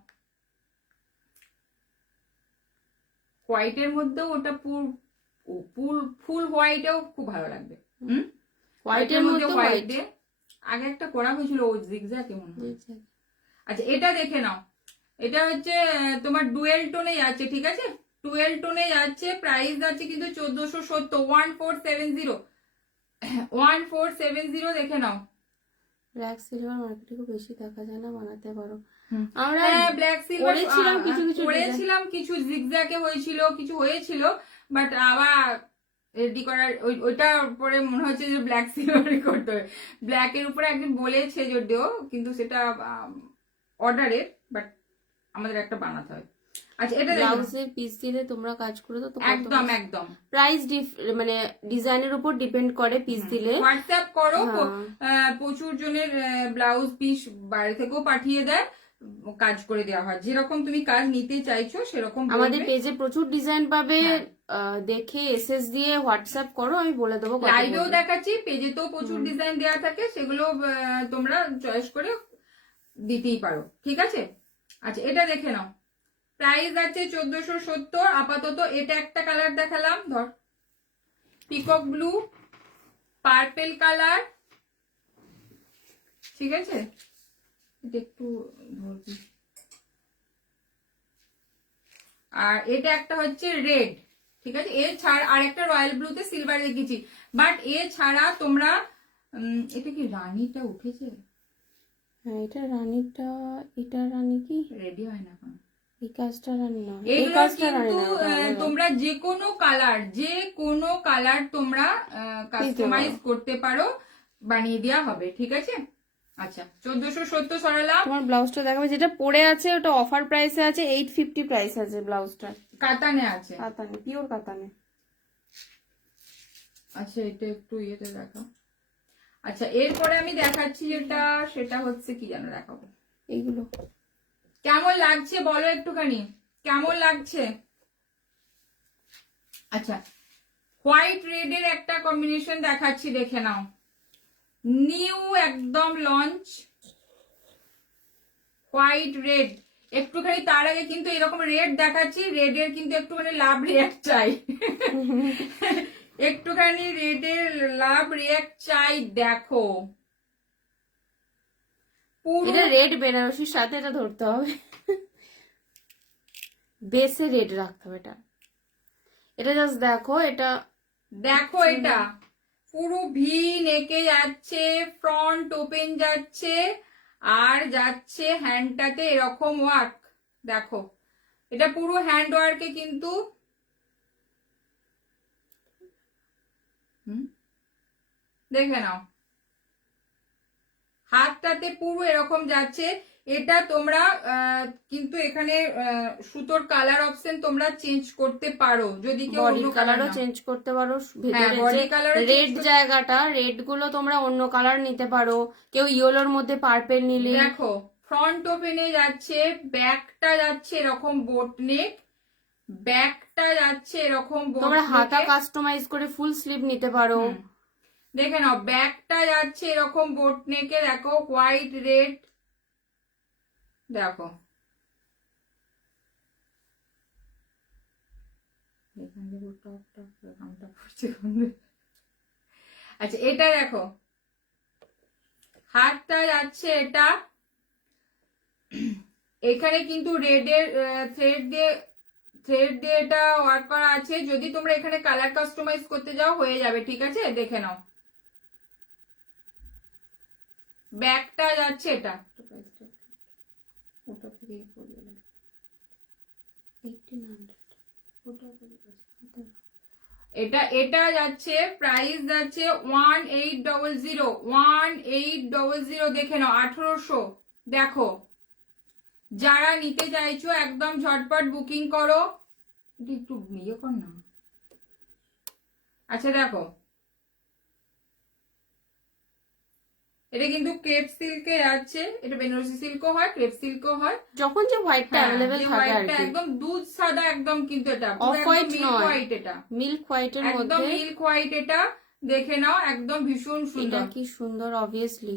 হোয়াইটের মধ্যেও ওটা ফুল হোয়াইটেও খুব ভালো লাগবে। হোয়াইটের মধ্যে হোয়াইট দিয়ে আগে একটা করা হয়েছিল ও জিগজ্যাগ কেমন। আচ্ছা এটা দেখে নাও, এটা হচ্ছে তোমার ডুয়েল টোনে যাচ্ছে, ঠিক আছে ডুয়েল টোনে যাচ্ছে, প্রাইস যাচ্ছে কিন্তু 1470, 1470, 1470 দেখে নাও। ব্ল্যাক সিলভার মার্কেটে খুব বেশি দেখা যায় না, বানাতে পারো। আমরা ব্ল্যাক সিলভার করেছিলাম কিছু কিছু করেছিলাম, কিছু জিগজ্যাগে হয়েছিল, কিছু হয়েছিল, বাট আবার রেডি করার ওইটার উপরে মনে হচ্ছে যে ব্ল্যাক সিলভারই করতে হবে। ব্ল্যাক এর উপরে একদিন বলেছে যদিও, কিন্তু সেটা অর্ডারের, বাট আমাদের একটা বানাতে হয়। আচ্ছা এটা ব্লাউজের পিস দিলে তোমরা কাজ করে তো একদম একদম প্রাইস মানে ডিজাইনের উপর ডিপেন্ড করে পিস দিলে। হোয়াটসঅ্যাপ করো, প্রচুর জনের ব্লাউজ পিস বাইরে থেকেও পাঠিয়ে দেয়, কাজ করে দেওয়া হয়, যেরকম তুমি কাজ নিতে চাইছো সেরকম। আমাদের পেজে প্রচুর ডিজাইন পাবে, দেখে এসএস দিয়ে হোয়াটসঅ্যাপ করো, আমি বলে দেবো। লাইভেও দেখাচ্ছি, পেজেতেও প্রচুর ডিজাইন দেওয়া থাকে, সেগুলো তোমরা চয়েস করে দিতেই পারো, ঠিক আছে। আচ্ছা এটা দেখে নাও, প্রাইস আছে 1470 আপাতত। এটা একটা কালার দেখালাম, ধর পিকক ব্লু, পার্পেল কালার, ঠিক আছে এটা একটু ধরবি। আর এটা একটা হচ্ছে রেড, ঠিক আছে। এ ছাড়া আর একটা রয়্যাল ব্লুতে সিলভার দেখেছি, বাট এ ছাড়া তোমরা এটা কি রানীটা উঠেছে? হ্যাঁ এটা রানীটা, এটা রানী কি রেডি হয় না এখন, এই কাজটা রানী না, এই এগুলো কাজটা রানী কিন্তু না। তোমরা যে কোনো কালার তোমরা কাস্টমাইজ করতে পারো, বানিয়ে দেওয়া হবে, ঠিক আছে। আচ্ছা 1470 সরালাম। তোমার ব্লাউজটা দেখাবে, যেটা পরে আছে ওটা অফার প্রাইসে আছে, 850 প্রাইস আছে ব্লাউজটা। কাতানে আছে, কাতানে, পিওর কাতানে। আচ্ছা এটা একটু ইয়েতে দেখা। আচ্ছা এরপরে আমি দেখাচ্ছি যেটা, সেটা হচ্ছে কি যেন দেখাবো, এইগুলো কেমন লাগছে বলো একটুখানি, কেমন লাগছে। আচ্ছা হোয়াইট রেড এর একটা কম্বিনেশন দেখাচ্ছি, দেখে নাও, নিউ একদম লঞ্চ হোয়াইট রেড। একটুখানি তার আগে কিন্তু এরকম রেড দেখাচ্ছি, রেড এর কিন্তু একটু মানে লাভ রেড চাই, একটুখানি একটুখানি রেডের লাভ রিয়াক্ট চাই, দেখো পুরো এটা রেড বেনারসির সাথে এটা ধরতে হবে, বেসে রেড রাখতে হবে এটা। এটা জাস্ট দেখো, এটা দেখো এটা পুরো ভি নেকে যাচ্ছে, ফ্রন্ট ওপেন যাচ্ছে, আর যাচ্ছে হ্যান্ডটাতে এরকম ওয়ার্ক। দেখো এটা পুরো হ্যান্ড ওয়ার্কে কিন্তু দেখে নাও, হাতটাতে পুরো এরকম যাচ্ছে। এটা তোমরা কিন্তু এখানে সুতোর কালার অপশন তোমরা চেঞ্জ করতে পারো, যদি কেউ বডি অন্য কালারও কালার চেঞ্জ করতে পারো, হ্যাঁ, ভেতরে body যে color ও রেড change করতে- জায়গাটা, রেড গুলো তোমরা অন্য কালার নিতে পারো, কেউ ইয়েলোর মধ্যে পার্পেল নিলে। দেখো ফ্রন্ট ওপেনে যাচ্ছে, ব্যাকটা যাচ্ছে এরকম বোট নেক, ব্যাকটা যাচ্ছে এরকম বোট তোমরা হাতা নেকে। কাস্টমাইজ করে ফুল স্লিভ নিতে পারো। দেখে নাও ব্যাকটা যাচ্ছে এরকম বোট নেকে, দেখো হোয়াইট রেড, দেখো আচ্ছা এটা দেখো হাতটা যাচ্ছে এটা, এখানে কিন্তু রেডের থ্রেড দিয়ে এটা ওয়ার্ক করা আছে। যদি তোমরা এখানে কালার কাস্টমাইজ করতে যাও হয়ে যাবে, ঠিক আছে দেখে নাও। ব্যাকটা যাচ্ছে এটা, এটা যাচ্ছে প্রাইস যাচ্ছে 1800, 1800 দেখে নাও, 1800। দেখো যারা নিতে চাইছো একদম ঝটপট বুকিং করো, এটা একটু ইয়ে কর না। আচ্ছা দেখো এটা কিন্তু ক্রেপ সিল্কে যাচ্ছে, এটা বেনারসি সিল্কও হয়, ক্রেপ সিল্কও হয়, যখন যে হোয়াইটটা হ্যাঁ, অ্যাভেলেবেল যে থাকে আর white টা কি। একদম দুধ সাদা একদম, কিন্তু এটা অফ হোয়াইট মিল্ক নয়, হোয়াইট, এটা মিল্ক হোয়াইটের একদম মধ্যে। মিল্ক হোয়াইট, এটা দেখে নাও একদম ভীষণ এটা সুন্দর। কি সুন্দর, অবভিয়াসলি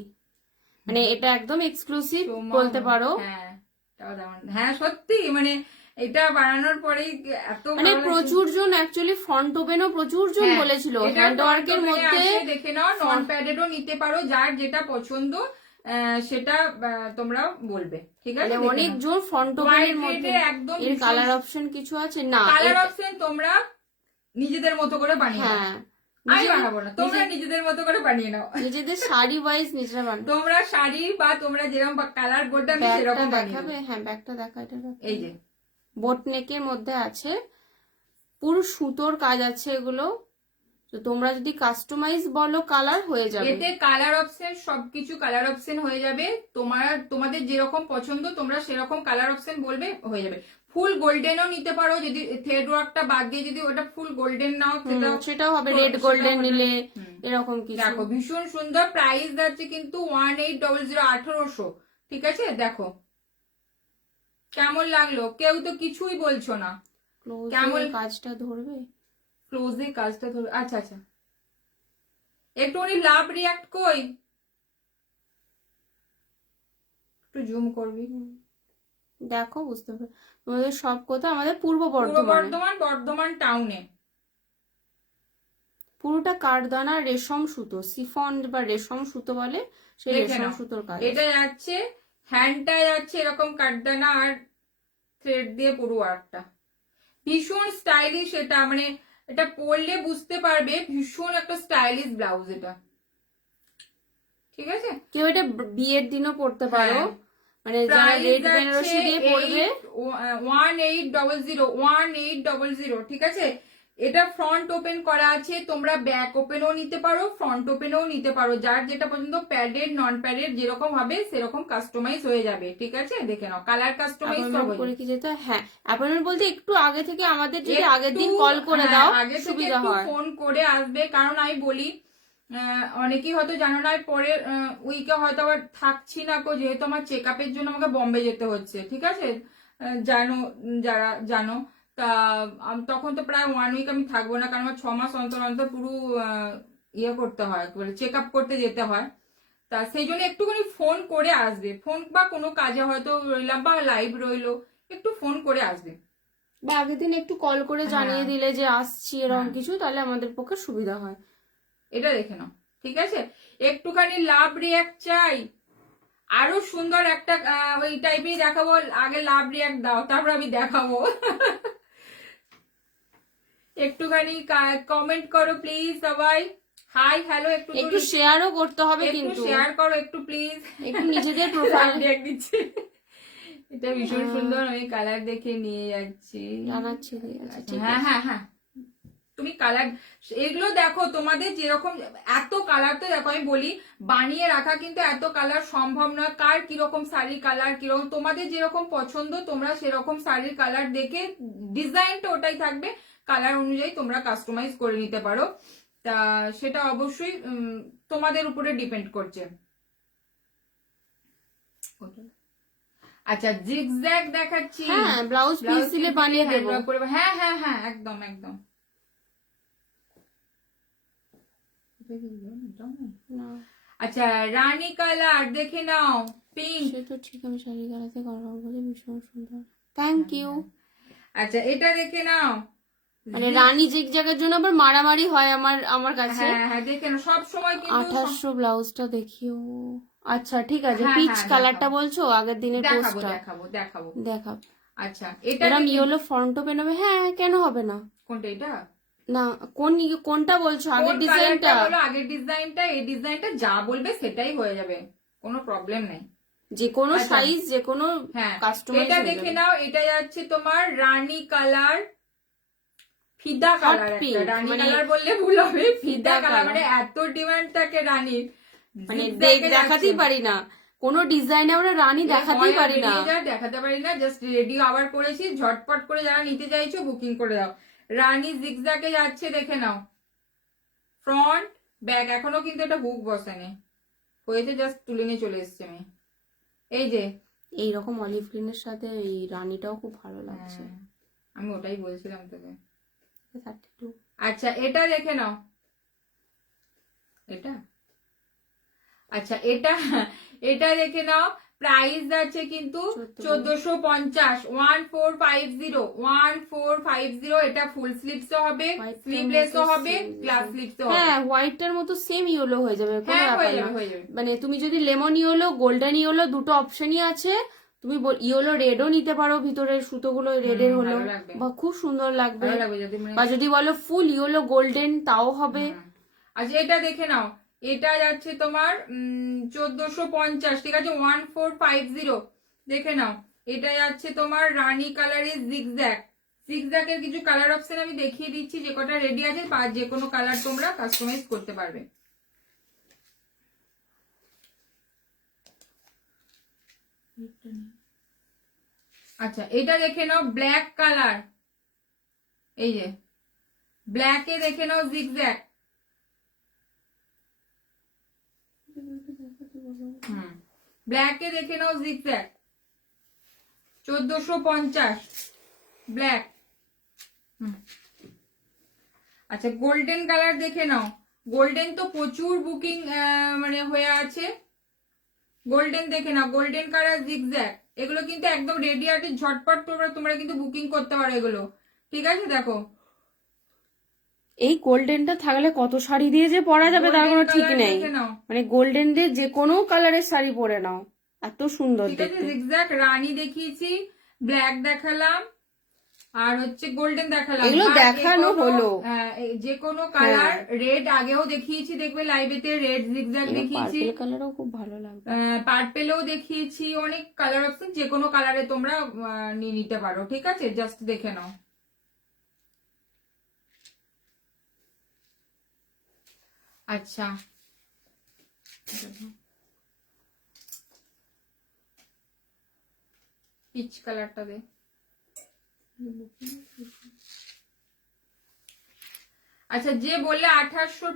মানে এটা একদম এক্সক্লুসিভ তোমার- বলতে পারো। হ্যাঁ এটাও দারুণ। হ্যাঁ সত্যি মানে এটা বানানোর পরেই এত মানে ভালো লাগছে। প্রচুর জন অ্যাকচুয়ালি ফ্রন্ট ওপেনও প্রচুর জন হ্যাঁ, বলেছিল, এটা হ্যান্ড front ওয়ার্কের open এ মধ্যে। আছে, দেখে নাও নন প্যাডেডও নিতে পারো, যার যেটা পছন্দ সেটা তোমরা বলবে, ঠিক আছে। মানে অনেক জন ফ্রন্ট ওপেনের White মধ্যে red এ একদম এর ভীষণ- কালার অপশন কিছু আছে না? কালার অপশন তোমরা নিজেদের মতো করে বানিয়ে নাও, হ্যাঁ, আমি বানাবো না, তোমরা নিজেদের মতো করে বানিয়ে নাও। নিজেদের শাড়ি ওয়াইজ নিজেরা বানাবে। তোমরা শাড়ি বা তোমরা যেরকম কালার বলবে আমি ব্যাগটা সেরকম বানিয়ে দেখাবে? দেবো। হ্যাঁ, ব্যাগটা দেখা, এটা দেখো। এই যে বোট নেকের মধ্যে আছে, পুরো সুতোর কাজ আছে এগুলো। তো তোমরা যদি কাস্টমাইজ বলো কালার হয়ে যাবে। এতে কালার অপশন সবকিছু কালার অপশন হয়ে যাবে, তোমাদের যেরকম পছন্দ তোমরা সেরকম কালার অপশন বলবে হয়ে যাবে। ফুল গোল্ডেনও নিতে পারো, যদি থ্রেড ওয়ার্কটা বাদ দিয়ে যদি ওটা ফুল গোল্ডেন নাও সেটাও হবে, রেড গোল্ডেন নিলে হুম। এরকম কিছু। দেখো ভীষণ সুন্দর, প্রাইস যাচ্ছে কিন্তু 1800, 1800, ঠিক আছে। দেখো কেমন লাগলো, কেউ তো কিছুই বলছো না, কেমন কাজটা ধরবে, ক্লোজে কাজটা ধরবে। আচ্ছা আচ্ছা একটুখানি লাভ রিয়াক্ট কই, একটু জুম করবি। দেখো বুঝতে পারবে। তোমাদের সব কথা আমাদের পূর্ব পূর্ব বর্ধমান, বর্ধমান টাউনে। পুরোটা কাঠদানা রেশম সুতো, সিফন বা রেশম সুতো বলে, সেই দেখে রেশম নাও, সুতোর কাজ। এটা যাচ্ছে হ্যান্ডটা যাচ্ছে এরকম কাঠদানা আর থ্রেড দিয়ে পুরো ওয়ার্কটা ভীষণ স্টাইলিশ। এটা মানে এটা পরলে বুঝতে পারবে ভীষণ একটা স্টাইলিশ ব্লাউজ এটা, ঠিক আছে। কেউ এটা বিয়ের দিনও পরতে পারো, হ্যাঁ। মানে যারা রেড বেনারসি দিয়ে পরবে। 1800, ঠিক আছে। এটা ফ্রন্ট ওপেন করা আছে, তোমরা ব্যাক ওপেনও নিতে পারো, ফ্রন্ট ওপেনও নিতে পারো, যার যেটা পছন্দ, প্যাডেড নন প্যাডেড যেরকম হবে সেরকম কাস্টমাইজ হয়ে যাবে, ঠিক আছে। দেখে নাও কালার কাস্টমাইজ করে কি যেতে হয়? হ্যাঁ, অ্যাপয়েন্টমেন্ট বলতে একটু আগে থেকে আমাদের যদি আগের দিন একটু- কল করে হ্যাঁ, দাও আগে থেকে সুবিধা একটু হয়। ফোন করে আসবে, কারণ আমি বলি অনেকেই হয়তো জানো না, পরের উইকে হয়তো আবার থাকছি না কো, যেহেতু আমার চেক আপের জন্য আমাকে বম্বে যেতে হচ্ছে, ঠিক আছে। জানো, যারা জানো, তা তখন তো প্রায় 1 উইক আমি থাকবো না, কারণ আমার 6 মাস অন্তর অন্তর পুরো ইয়ে করতে হয়, চেক আপ করতে যেতে হয়। তা সেই জন্য একটুখানি ফোন করে আসবে, ফোন বা কোনো কাজে হয়তো রইলাম বা লাইভ রইলো, একটু ফোন করে আসবে, বা আগের দিন একটু কল করে জানিয়ে হ্যাঁ। দিলে যে আসছি এরকম হ্যাঁ। কিছু, তাহলে আমাদের পক্ষে সুবিধা হয়। এটা দেখে নাও, ঠিক আছে? একটুখানি লাভ রিয়াক্ট চাই, আরো সুন্দর একটা ওই টাইপেরই দেখাবো। আগে লাভ রিয়াক্ট দাও, তারপর আমি দেখাবো। একটুখানি কমেন্ট করো প্লিজ সবাই, হাই হ্যালো একটু একটু শেয়ারও করতে হবে একটু কিন্তু, শেয়ার করো একটু প্লিজ। একটু নিজেদের প্রোফাইল দিচ্ছে। এটা ভীষণ সুন্দর, আমি কালার দেখে নিয়ে যাচ্ছি, জানাচ্ছি। আচ্ছা, হ্যাঁ হ্যাঁ হ্যাঁ, তুমি কালার এগুলো দেখো, তোমাদের যেরকম এত কালার, তো দেখো আমি বলি বানিয়ে রাখা কিন্তু এত কালার সম্ভব নয়। কার কিরকম শাড়ির কালার কিরকম, তোমাদের যেরকম পছন্দ তোমরা সেরকম শাড়ির কালার দেখে, ডিজাইনটা ওটাই থাকবে, কালার অনুযায়ী তোমরা কাস্টমাইজ করে নিতে পারো। তা সেটা অবশ্যই তোমাদের উপরে ডিপেন্ড করছে। আচ্ছা, জিগজ্যাগ দেখাচ্ছি। হ্যাঁ, ব্লাউজ পিস দিলে বানিয়ে দেবো। হ্যাঁ হ্যাঁ হ্যাঁ, একদম একদম। আচ্ছা, রানী কালার দেখে নাও, পিঙ্ক। সে তো ঠিক, আমি শাড়ি কালাতে কনফার্ম বলে ভীষণ সুন্দর, থ্যাংক ইউ। আচ্ছা, এটা দেখে নাও, মানে রানী জিগজ্যাগের জন্য আবার মারামারি হয় আমার কাছে। হ্যাঁ হ্যাঁ, দেখে নাও সব সময় কিন্তু 2800 ব্লাউজটা দেখিও। আচ্ছা ঠিক আছে, হ্যাঁ, পিচ হ্যাঁ, কালারটা দেখাবো। বলছো আগের দিনের দেখাবো পোস্টটা? দেখাবো দেখাবো দেখাব। আচ্ছা, এটা এরকম ইয়েলো ফ্রন্টও পেনাবে, হ্যাঁ কেন হবে না? কোনটা এটা? না, কোনটা বলছো, আগের কোন ডিজাইনটা? কালারটা বলো, আগের ডিজাইনটা, এই ডিজাইনটা যা বলবে সেটাই হয়ে যাবে, কোনো প্রবলেম নেই। যে কোনো আচ্ছা। সাইজ, যে কোনো হ্যাঁ, কাস্টমাইজ এটা হয়ে দেখে যাবে। নাও, এটা যাচ্ছে তোমার রানী কালার, ফিদা কালার। pink, একটা রানী মানে কালার বললে ভুল হবে, ফিদা ফিদা কালার, colour। মানে এত ডিমান্ড থাকে রানীর, মানে zigzag এ দেখাতেই যাচ্ছে। পারি না, কোন ডিজাইনে আমরা রানী দেখাতেই পারি না। দেখাতে পারি না, জাস্ট রেডি আবার করেছি, ঝটপট করে যারা নিতে চাইছো বুকিং করে দাও। রানী জিগজ্যাগে যাচ্ছে, দেখে নাও, ফ্রন্ট ব্যাক, এখনো কিন্তু এটা হুক বসেনি, হয়েছে জাস্ট তুলে নিয়ে চলে এসছে আমি। এই যে এইরকম অলিভ গ্রিনের সাথে এই রানীটাও খুব ভালো লাগছে। হ্যাঁ, আমি ওটাই বলছিলাম তোকে। 32। আচ্ছা, এটা দেখে নাও, এটা আচ্ছা, এটা দেখে নাও, প্রাইস আছে কিন্তু 1450, 1450। এটা ফুল স্লিভসও হবে, স্লিভলেসও হবে, গ্লাস স্লিভসও হবে। হ্যাঁ, হোয়াইটটার মতো সেম ইয়েলো হয়ে যাবে, কোনো হ্যাঁ, ব্যাপার হয়ে না। যাবে হয়ে যাবে। মানে তুমি যদি লেমন ইয়েলো, গোল্ডেন ইয়েলো, দুটো অপশনই আছে। তুমি ইয়েলো রেডও নিতে পারো, ভিতরের সুতোগুলো রেডের হলো, ভালো লাগবে, বা খুব সুন্দর লাগবে। ভালো লাগবে যদি বা যদি বলো ফুল ইয়েলো গোল্ডেন, তাও হবে। আচ্ছা, এটা দেখে নাও, এটা যাচ্ছে তোমার 1450, ঠিক আছে, 1450 দেখে নাও। এটা যাচ্ছে তোমার রানী কালারের জিগজ্যাগ। জিগজ্যাগের কিছু কালার অপশন আমি দেখিয়ে দিচ্ছি, যে কটা রেডি আছে, বা যে কোনো কালার তোমরা কাস্টমাইজ করতে পারবে। আচ্ছা, এটা দেখে নাও, ব্ল্যাক কালার, এই যে ব্ল্যাকে দেখে নাও জিগজ্যাগ। ব্ল্যাকে দেখে নাও জিগজ্যাগ, 1450 ব্ল্যাক। আচ্ছা, গোল্ডেন কালার দেখে নাও, গোল্ডেন তো প্রচুর বুকিং মানে হয়ে আছে। গোল্ডেন দেখে নাও, গোল্ডেন কালার জিগজ্যাগ, এগুলো কিন্তু একদম রেডি আছে, ঝটপট তোমরা কিন্তু বুকিং করতে পারো এগুলো, ঠিক আছে? দেখো, এই গোল্ডেনটা থাকলে কত শাড়ি দিয়ে যে পরা যাবে তার কোনো ঠিক নেই। দেখে নাও, মানে গোল্ডেন দিয়ে যে কোনো কালারের শাড়ি পরে নাও, এত সুন্দর ঠিক আছে? দেখতে। জিগজ্যাগ রানী দেখিয়েছি, ব্ল্যাক দেখালাম, আর হচ্ছে গোল্ডেন দেখালাম, এগুলো আর দেখানো হলো। যে কোনো কালার, রেড আগেও দেখিয়েছি, দেখবে লাইভেতে রেড জিগজ্যাগ দেখিয়েছি, পার্পল কালারও খুব ভালো লাগবে। পার্পেলেও দেখিয়েছি, অনেক কালার অপশন, যে কোনো কালারে তোমরা নিয়ে নিতে পারো, ঠিক আছে? জাস্ট দেখে নাও। আচ্ছা, পিচ কালারটা দে। আচ্ছা, যে বললে 2800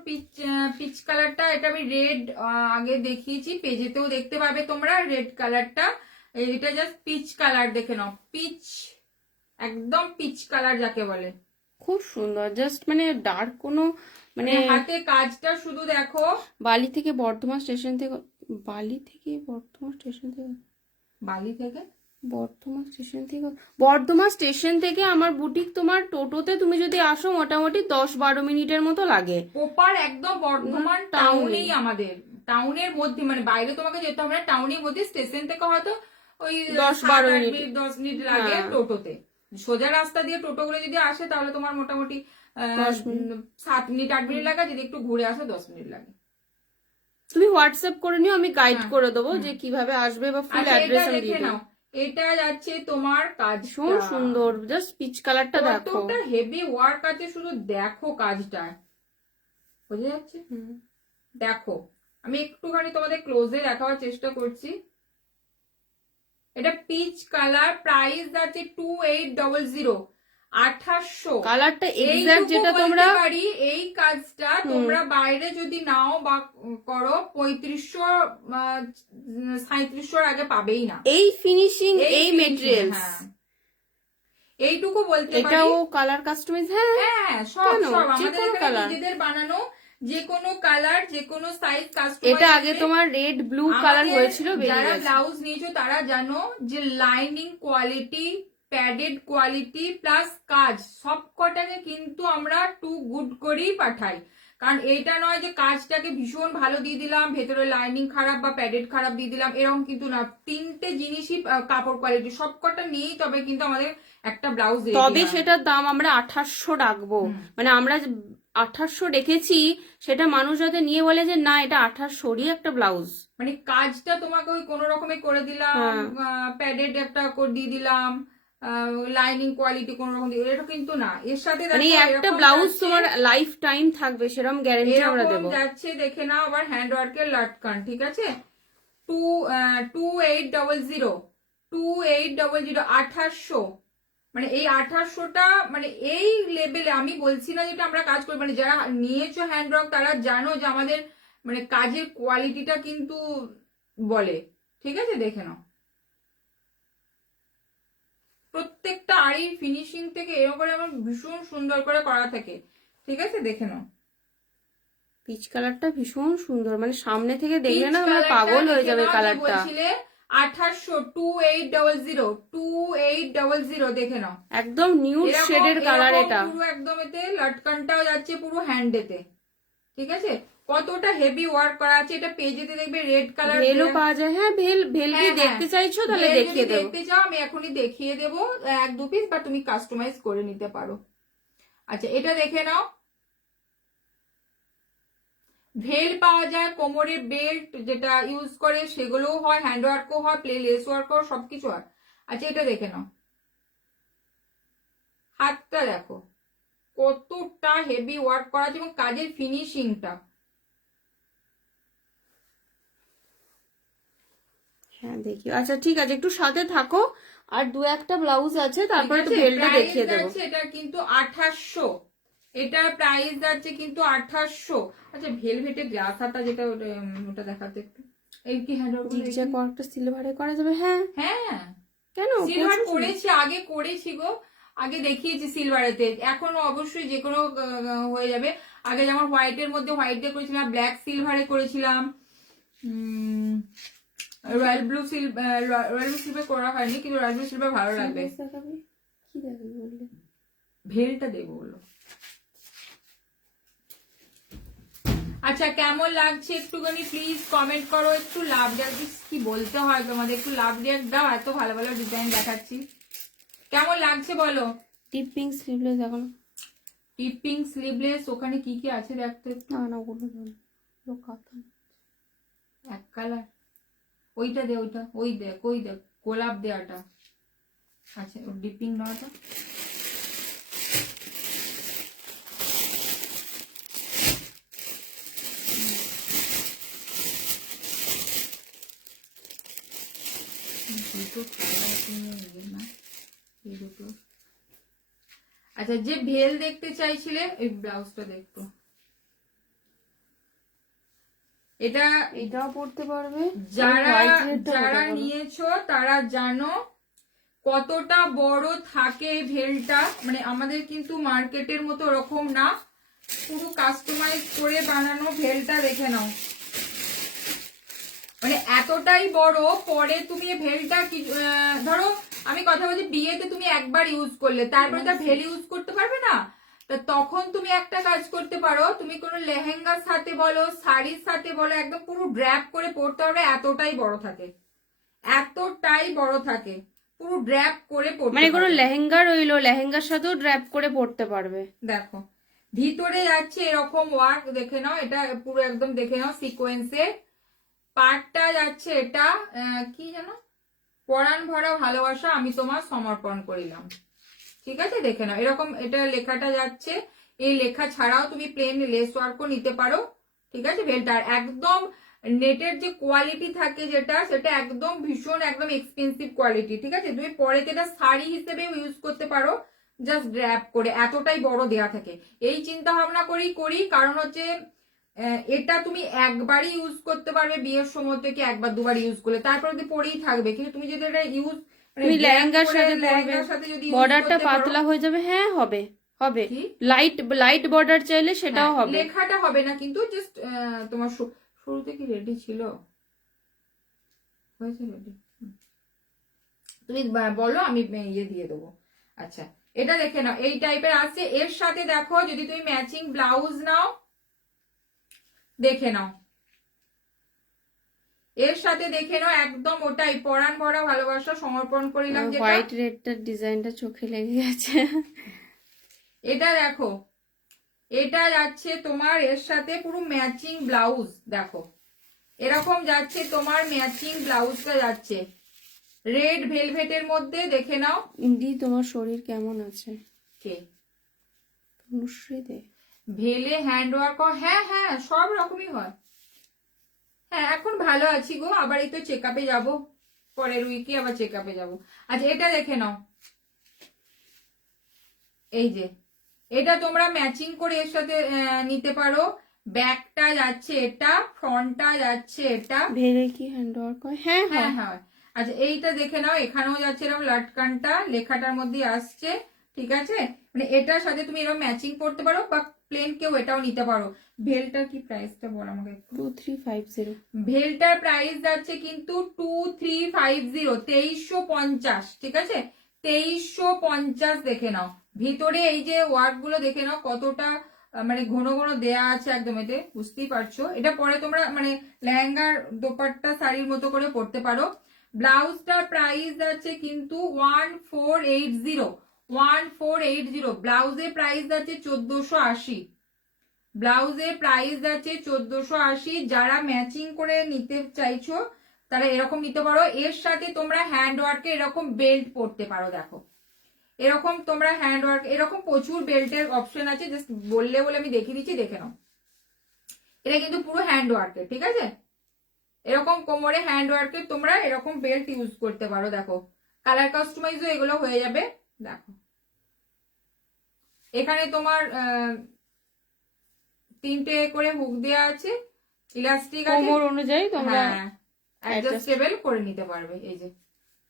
পিচ কালারটা, এটা আমি রেড আগে দেখিয়েছি, পেজেতেও দেখতে পাবে তোমরা রেড কালারটা। এটা জাস্ট পিচ কালার, দেখে নাও, পিচ, একদম পিচ কালার যাকে বলে, খুব সুন্দর, জাস্ট মানে ডার্ক কোনো, মানে হাতে কাজটা শুধু দেখো। বালি থেকে বর্ধমান স্টেশন থেকে, বালি থেকে বর্ধমান স্টেশন থেকে, বালি থেকে বর্ধমান স্টেশন থেকে আমার বুটিক তোমার টোটোতে তুমি যদি আসো মোটামুটি 10-12 মিনিটের মতো লাগে। প্রপার একদম বর্ধমান টাউনে। টাউনেই আমাদের, টাউনের মধ্যে, মানে বাইরে তোমাকে যেতে হবে না, টাউনের মধ্যে স্টেশন থেকে হয়তো ওই 10-12 মিনিট। 10 মিনিট লাগে হ্যাঁ। টোটোতে। সোজা রাস্তা দিয়ে টোটো করে যদি আসে তাহলে তোমার মোটামুটি 10 মিনিট। 7 মিনিট 8 মিনিট লাগে, যদি একটু ঘুরে আসো 10 মিনিট লাগে। তুমি হোয়াটসঅ্যাপ করে নিও, আমি গাইড হ্যাঁ, করে দেবো যে কিভাবে আসবে বা ফুল আচ্ছা এটা অ্যাড্রেস আমি দেখে দিয়ে দেবো। নাও, এটা যাচ্ছে তোমার কাজ, ভীষণ সুন্দর, জাস্ট পিচ কালারটা দেখো। কতটা হেভি ওয়ার্ক আছে, শুধু দেখো কাজটা, বোঝা যাচ্ছে? দেখো আমি একটুখানি তোমাদের ক্লোজে দেখাবার চেষ্টা করছি। এটা পিচ কালার, প্রাইস আছে 2800, 2800। কালারটা এক্সাক্ট এইটুকু যেটা বলতে তোমরা পারি, এই কাজটা তোমরা বাইরে যদি নাও বা করো 3500 3700 আগে পাবেই না। এই ফিনিশিং, এই finishing, মেটেরিয়ালস, হ্যাঁ। এইটুকু বলতে পারি। এটাও কালার কাস্টমাইজ, হ্যাঁ হ্যাঁ সব কেন? সব যে আমাদের কোনো এখানে কালার। নিজেদের বানানো, যে কোনো কালার, যে কোনো সাইজ কাস্টমাইজ। এটা আগে তোমার রেড ব্লু কালার হয়েছিল, বেরিয়ে যারা গেছে। ব্লাউজ নিয়েছো তারা জানো যে lining quality, padded quality plus কাজ সব কটাকে কিন্তু আমরা টু গুড করেই পাঠাই। কারণ এটা নয় যে কাজটাকে ভীষণ ভালো দিয়ে দিলাম, ভেতরে লাইনিং খারাপ বা প্যাডেড খারাপ দিয়ে দিলাম, এরকম কিন্তু না। তিনটে জিনিসই কাপড় কোয়ালিটি সব কটা নিয়েই তবে কিন্তু আমাদের একটা ব্লাউজ, তবে সেটার দাম আমরা 2800 রাখবো। মানে আমরা 2800 রেখেছি, সেটা মানুষ যাতে নিয়ে বলে যে না এটা 2800-ই একটা ব্লাউজ। মানে কাজটা তোমাকে ওই কোনো রকমে করে দিলাম, প্যাডেড একটা করে দিয়ে দিলাম, লাইনিং কোয়ালিটি কোন রকম দিয়ে, এটা কিন্তু না। এর সাথে মানে দেখো একটা এরকম ব্লাউজ যাচ্ছে, তোমার লাইফ টাইম থাকবে সেরকম গ্যারান্টি আমরা এরকম দেবো। যাচ্ছে, দেখে নাও। আবার হ্যান্ড ওয়ার্কের লাটকান, ঠিক আছে, 2800, 2800। মানে এই 2800টা, মানে এই লেভেলে আমি বলছি না যেটা আমরা কাজ করি, মানে যারা নিয়েছো হ্যান্ড ওয়ার্ক তারা জানো যে আমাদের মানে কাজের কোয়ালিটিটা কিন্তু বলে, ঠিক আছে, দেখে নাও। প্রত্যেকটা আড়ি ফিনিশিং থেকে এরকম করে আমার ভীষণ সুন্দর করে করা থাকে, ঠিক আছে, দেখে নাও। পিচ কালারটা ভীষণ সুন্দর, মানে সামনে থেকে দেখলে না তোমরা পাগল হয়ে যাবে কালারটা। বলছিলে 2800, 2800 দেখে নাও। একদম নিউড শেডের কালার এটা। পুরো একদম এতে লটকানটাও যাচ্ছে পুরো হ্যান্ডেতে, ঠিক আছে, কতটা হেভি ওয়ার্ক করা আছে। এটা পেজেতে দেখবে রেড কালার ভেলও পাওয়া যায়। হ্যাঁ ভেল, ভেল কি দেখতে চাইছো তাহলে দেখিয়ে দেবো। দেখতে চাও আমি এখনই দেখিয়ে দেবো 1-2 পিস, বা তুমি কাস্টমাইজ করে নিতে পারো। আচ্ছা এটা দেখে নাও, ভেল পাওয়া যায়, কোমরের বেল্ট যেটা ইউজ করে সেগুলোও হয়, হ্যান্ড ওয়ার্কও হয়, প্লে লেস ওয়ার্কও, সবকিছু হয়। আচ্ছা এটা দেখে নাও, হাতটা দেখো কতটা হেভি ওয়ার্ক করা আছে এবং কাজের ফিনিশিংটা। হ্যাঁ দেখি। আচ্ছা ঠিক আছে, একটু সাথে থাকো, আর 2-1টা ব্লাউজ আছে, তারপরে তো ভেলটা দেখিয়ে দেবো। এটা কিন্তু 2800, এটার প্রাইস যাচ্ছে কিন্তু 2800। আচ্ছা ভেলভেটে গ্লাস হাতা যেটা, ওটা দেখাতে একটু। এই কি হ্যান্ড ওয়ার্ক জিগজ্যাগ ওয়ার্কটা সিলভারে করা যাবে। হ্যাঁ হ্যাঁ কেন, সিলভার করেছি, আগে করেছি গো, আগে দেখিয়েছি সিলভারেতে, এখনো অবশ্যই যে কোনো হয়ে যাবে। আগে যেমন হোয়াইটের মধ্যে হোয়াইট দিয়ে করেছিলাম, ব্ল্যাক সিলভারে করেছিলাম, রয়্যাল ব্লু সিলভার করা হয়নি, কিন্তু রয়্যাল ব্লু সিলভার ভালো লাগবে। কি দেখাবি বললে? ভেলটা দেবো বলো। আচ্ছা কেমন লাগছে একটুখানি প্লিজ কমেন্ট করো। একটু লাভ রিয়াক্ট, কি বলতে হয় তোমাদের, একটু লাভ রিয়াক্ট দাও, এত ভালো ভালো ডিজাইন দেখাচ্ছি। কেমন লাগছে বলো। টিপিং স্লিভলেস দেখো না। টিপিং স্লিভলেস, ওখানে কি কি আছে দেখতে। না না ওগুলো কাতা এক কালার, ওইটা দে, ওইটা ওই দেখ, ওই দেখ গোলাপ দেওয়াটা। আচ্ছা ওর ডিপিং নেওয়াটা, আচ্ছা যে ভেল দেখতে চাইছিলে এই ব্লাউজটা দেখতো, এটাও পড়তে পারবে। যারা নিয়েছো তারা জানো কতটা বড় থাকে ভেলটা। মানে আমাদের কিন্তু মার্কেটের মতো ওরকম না, পুরো কাস্টমাইজ করে বানানো ভেলটা, দেখে নাও। মানে এতটাই বড়, পরে তুমি এই ভেলটা কি ধরো আমি কথা বলছি, বিয়েতে তুমি একবার ইউজ করলে তারপরে তো ভেল ইউজ করতে পারবে না। তা তখন তুমি একটা কাজ করতে পারো, তুমি কোনো লেহেঙ্গার সাথে বলো, শাড়ির সাথে বলো, একদম পুরো ড্র্যাপ করে পরতে পারবে, এতটাই বড় থাকে, এতটাই বড় থাকে, পুরো ড্র্যাপ করে পরতে মানে কোনো পারবে। লেহেঙ্গা রইলো, লেহেঙ্গার সাথেও ড্র্যাপ করে পরতে পারবে। দেখো ভিতরে যাচ্ছে এরকম ওয়ার্ক, দেখে নাও, এটা পুরো একদম দেখে নাও সিকোয়েন্সে। পার্টটা যাচ্ছে এটা কি জানো, পরাণ ভরা ভালোবাসা আমি তোমার সমর্পণ করিলাম, ঠিক আছে, দেখে নাও এরকম এটা লেখাটা যাচ্ছে। এই লেখা ছাড়াও তুমি প্লেন লেস ওয়ার্কও নিতে পারো, ঠিক আছে। ভেলটার একদম নেটের যে কোয়ালিটি থাকে যেটা, সেটা একদম ভীষণ একদম এক্সপেন্সিভ কোয়ালিটি, ঠিক আছে। তুমি পরে এটা শাড়ি হিসেবে ইউজ করতে পারো, জাস্ট ড্র্যাপ করে, এতটাই বড় দেয়া থাকে। এই চিন্তা ভাবনা করি কারণ হচ্ছে এটা তুমি একবারই ইউজ করতে পারবে বিয়ের সময় থেকে, একবার দুবার ইউজ করলে তারপর যদি পরেই থাকবে। কিন্তু তুমি যদি এটা ইউজ তুমি লেহেঙ্গার সাথে পরবে, সাথে যদি বর্ডারটা পাতলা হয়ে যাবে। হ্যাঁ হবে, হবে। লাইট লাইট বর্ডার চাইলে সেটাও হবে। লেখাটা হবে না কিন্তু, জাস্ট তোমার শুরুতে কি রেডি ছিল, হয়েছে রেডি, তুমি বলো আমি ইয়ে দিয়ে দেবো। আচ্ছা এটা দেখে নাও, এই টাইপের আছে। এর সাথে দেখো যদি তুমি ম্যাচিং ব্লাউজ নাও, দেখে নাও এর সাথে, দেখে নাও একদম ওটাই, পরাণ ভরা ভালোবাসা সমর্পণ করিলাম যেটা, হোয়াইট রেডটার ডিজাইনটা চোখে লেগে গেছে। এটা দেখো, এটা যাচ্ছে তোমার এর সাথে পুরো ম্যাচিং ব্লাউজ, দেখো এরকম যাচ্ছে তোমার ম্যাচিং ব্লাউজটা যাচ্ছে রেড ভেলভেটের মধ্যে, দেখে নাও। ইন্দি তোমার শরীর কেমন আছে? কে? তনুশ্রী দে। ভেলে হ্যান্ড ওয়ার্ক, হ্যাঁ হ্যাঁ সব রকমই হয়। হ্যাঁ এখন ভালো আছি গো, আবার এই তো চেক আপে যাবো, পরের উইকে আবার চেক আপে যাবো। আচ্ছা এটা দেখে নাও, এই যে এটা তোমরা ম্যাচিং করে এর সাথে নিতে পারো। ব্যাকটা যাচ্ছে এটা, ফ্রন্টটা যাচ্ছে এটা। ভেলে কি হ্যান্ড ওয়ার্ক হয়? হ্যাঁ হ্যাঁ হ্যাঁ। হ্যাঁ। আচ্ছা এইটা দেখে নাও, এখানেও যাচ্ছে এরকম লাটকানটা লেখাটার মধ্যে আসছে, ঠিক আছে। মানে এটার সাথে তুমি এরকম ম্যাচিং করতে পারো, বা প্লেন কেউ এটাও নিতে পারো। ভেলটার কি প্রাইসটা বল আমাকে একটু। 2350। ভেলটার প্রাইস যাচ্ছে কিন্তু 2350, 2350, ঠিক আছে 2350 দেখে নাও। ভিতরে এই যে ওয়ার্ক গুলো দেখে নাও কতটা মানে ঘন ঘন দেয়া আছে একদম, এতে বুঝতেই পারছো। এটা পরে তোমরা মানে লেহেঙ্গার দোপাট্টা শাড়ির মতো করে পরতে পারো। ব্লাউজটার প্রাইস যাচ্ছে কিন্তু 1480, 1480। ব্লাউজের প্রাইস যাচ্ছে 1480, ব্লাউজের প্রাইস যাচ্ছে 1480। যারা ম্যাচিং করে নিতে চাইছো তারা এরকম নিতে পারো। এর সাথে তোমরা হ্যান্ড ওয়ার্কে এরকম বেল্ট পরতে পারো, দেখো এরকম তোমরা হ্যান্ড ওয়ার্ক, এরকম প্রচুর বেল্টের অপশন আছে, জাস্ট বললে বলে আমি দেখিয়ে দিচ্ছি, দেখে নাও। এটা কিন্তু পুরো হ্যান্ড ওয়ার্কের, ঠিক আছে। এরকম কোমরে হ্যান্ড ওয়ার্কের তোমরা এরকম বেল্ট ইউজ করতে পারো, দেখো কালার কাস্টমাইজও এগুলো হয়ে যাবে। দেখো এখানে তোমার 3টে করে হুক দেওয়া আছে, ইলাস্টিক আছে, কোমর অনুযায়ী তোমরা অ্যাডজাস্টেবল করে নিতে পারবে, এই যে,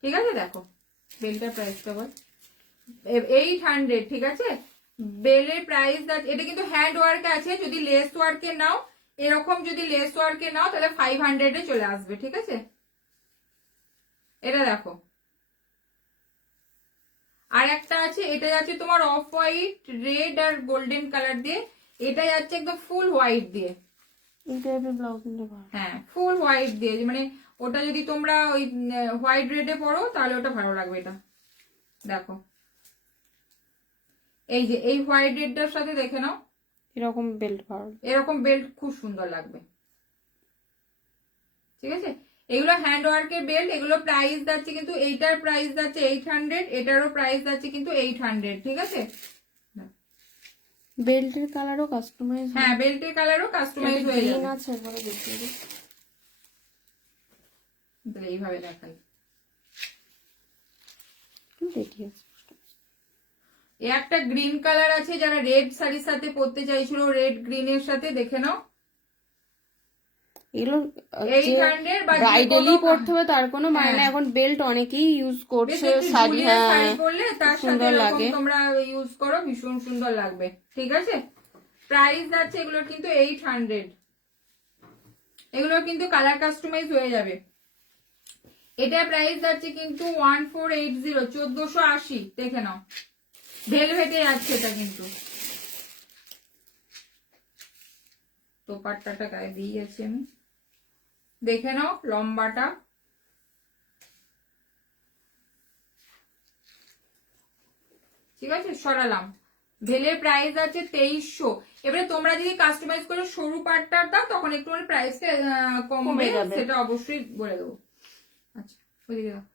ঠিক আছে। দেখো বেলটার প্রাইসটা বল, 800, ঠিক আছে। বেলের প্রাইস, এটা কিন্তু হ্যান্ড ওয়ার্ক আছে। যদি লেস ওয়ার্কে নাও, এরকম যদি লেস ওয়ার্কে নাও তাহলে 500 চলে আসবে, ঠিক আছে। এটা দেখো আর একটা আছে, এটা যাচ্ছে তোমার অফ হোয়াইট, রেড আর গোল্ডেন কালার দিয়ে, এটা যাচ্ছে একদম ফুল হোয়াইট দিয়ে। হ্যাঁ ফুল হোয়াইট দিয়ে, মানে ওটা যদি তোমরা ওই হোয়াইট রেডে পরো তাহলে ওটা ভালো লাগবে। এটা দেখো এই যে এই হোয়াইট রেডটার সাথে দেখে নাও, এরকম বেল্ট পারো, এরকম বেল্ট খুব সুন্দর লাগবে, ঠিক আছে। এগুলো হ্যান্ড ওয়ার্কের বেল্ট, এগুলো প্রাইস যাচ্ছে কিন্তু, এইটার প্রাইস যাচ্ছে 800, এটারও প্রাইস যাচ্ছে কিন্তু 800, ঠিক আছে। বেল্টের কালারও কাস্টমাইজ। হ্যাঁ বেল্টের কালারও কাস্টমাইজ হয়ে যাবে। আছে একবারে দেখিয়ে দিই, তাহলে এইভাবে দেখাই, রেডি আছে। এই একটা গ্রিন কালার আছে, যারা রেড শাড়ির সাথে পরতে চাইছিল, রেড গ্রিনের সাথে, দেখে নাও। এগুলো 800 বা ব্রাইডালি পরতে হবে তার কোনো মানে না, এখন বেল্ট অনেকেই ইউজ করছে শাড়ি। হ্যাঁ শাড়ি পরলে তার সাথে সুন্দর এরকম লাগে, তোমরা ইউজ করো, ভীষণ সুন্দর লাগবে, ঠিক আছে। প্রাইস যাচ্ছে এগুলোর কিন্তু 800। এগুলো কিন্তু কালার কাস্টমাইজ হয়ে যাবে। এটা প্রাইস যাচ্ছে কিন্তু 1480, 1480, দেখে নাও ভেলভেটে যাচ্ছে এটা কিন্তু। দোপাট্টাটা গায়ে দিয়ে গেছি আমি, দেখে নাও লম্বাটা। ঠিক আছে, সরালাম। ভেলের প্রাইস আছে 2300। এবারে তোমরা যদি কাস্টমাইজ করে সরু পাটটা দাও তখন একটু প্রাইসটা কমবে, কমে যাবে। সেটা অবশ্যই বলে দেবো। আচ্ছা, ওইদিকে দাও।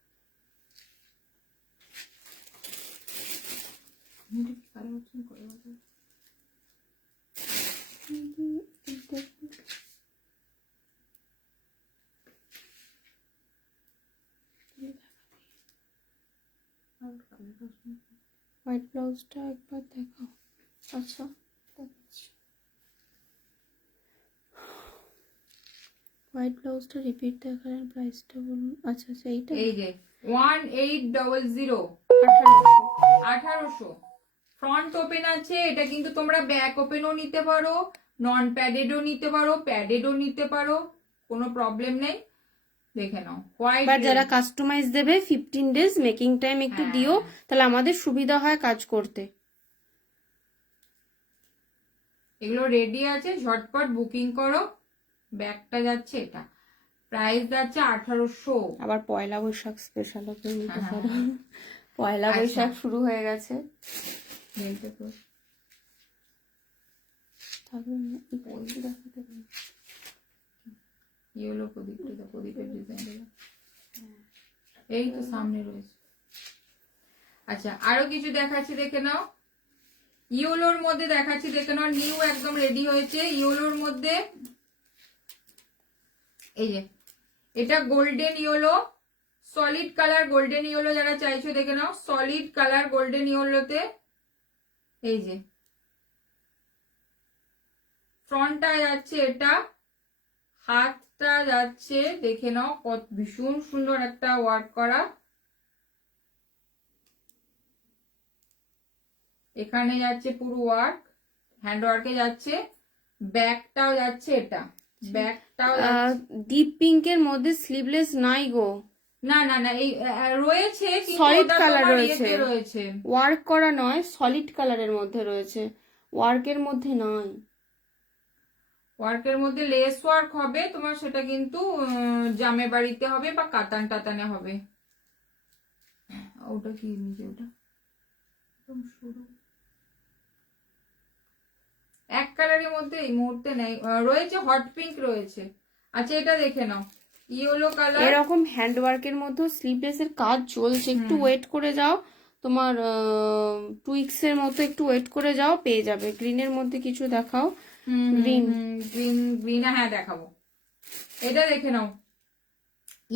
হোয়াইট ব্লাউজটা একবার দেখাও। আচ্ছা, দেখাচ্ছি। হোয়াইট ব্লাউজটা রিপিট দেখালেন, প্রাইসটা বলুন। আচ্ছা আচ্ছা, এইটা এই যে 1800, 1800 ফ্রন্ট ওপেন আছে। এটা কিন্তু তোমরা ব্যাক ওপেনও নিতে পারো, নন প্যাডেডও নিতে পারো, প্যাডেডও নিতে পারো, কোনো প্রবলেম নেই। দেখে নাও হোয়াইট। এবার যারা কাস্টমাইজ দেবে 15 ডেজ মেকিং টাইম একটু হ্যাঁ। দিও, তাহলে আমাদের সুবিধা হয় কাজ করতে। এগুলো রেডি আছে, ঝটপট বুকিং করো। ব্যাগটা যাচ্ছে এটা, প্রাইস যাচ্ছে 1800। আবার পয়লা বৈশাখ স্পেশাল করে নিতে হ্যাঁ, পারো। পয়লা আচ্ছা। বৈশাখ শুরু হয়ে গেছে। ইয়েলো প্রদীপটা, প্রদীপের ডিজাইন এই তো সামনে রয়েছে। আচ্ছা, আরো কিছু দেখাচ্ছি, দেখে নাও। ইয়েলোর মধ্যে দেখাচ্ছি, দেখে নাও, নিউ একদম রেডি হয়েছে ইয়েলোর মধ্যে। এই যে এটা golden yellow, solid colour golden yellow যারা চাইছো দেখে নাও, সলিড কালার গোল্ডেন ইয়েলোতে। এই যে ফ্রন্টটা যাচ্ছে এটা, হাতটা যাচ্ছে, দেখে নাও কত ভীষণ সুন্দর একটা ওয়ার্ক করা। এখানে যাচ্ছে পুরো ওয়ার্ক, হ্যান্ড ওয়ার্কে যাচ্ছে। ব্যাকটাও যাচ্ছে এটা, ব্যাকটাও ডিপ পিঙ্কের মধ্যে স্লিভলেস নাই গো। না না না, এই রয়েছে কিন্তু সলিড ওটা কালার তোমার রয়েছে, ইয়েতে রয়েছে, ওয়ার্ক করা নয়, সলিড কালারের মধ্যে রয়েছে, ওয়ার্কের মধ্যে নাই। ওয়ার্কের মধ্যে লেস ওয়ার্ক হবে তোমার, সেটা কিন্তু জামে বাড়িতে হবে বা কাতান টাতানে হবে। ওটা কি নিচে, ওটা একদম সরু এক কালারের মধ্যে এই মুহূর্তে নেই, রয়েছে হট পিঙ্ক রয়েছে। আচ্ছা, এটা দেখে নাও, ইয়েলো কালার। এরকম হ্যান্ড ওয়ার্কের মধ্যে স্লিভলেস এর কাজ চলছে, একটু ওয়েট করে যাও, তোমার 2 উইক্সের মতো একটু ওয়েট করে যাও, পেয়ে যাবে। গ্রিনের মধ্যে কিছু দেখাও। গ্রিন, গ্রিন গ্রিন, হ্যাঁ দেখাবো। এটা দেখে নাও,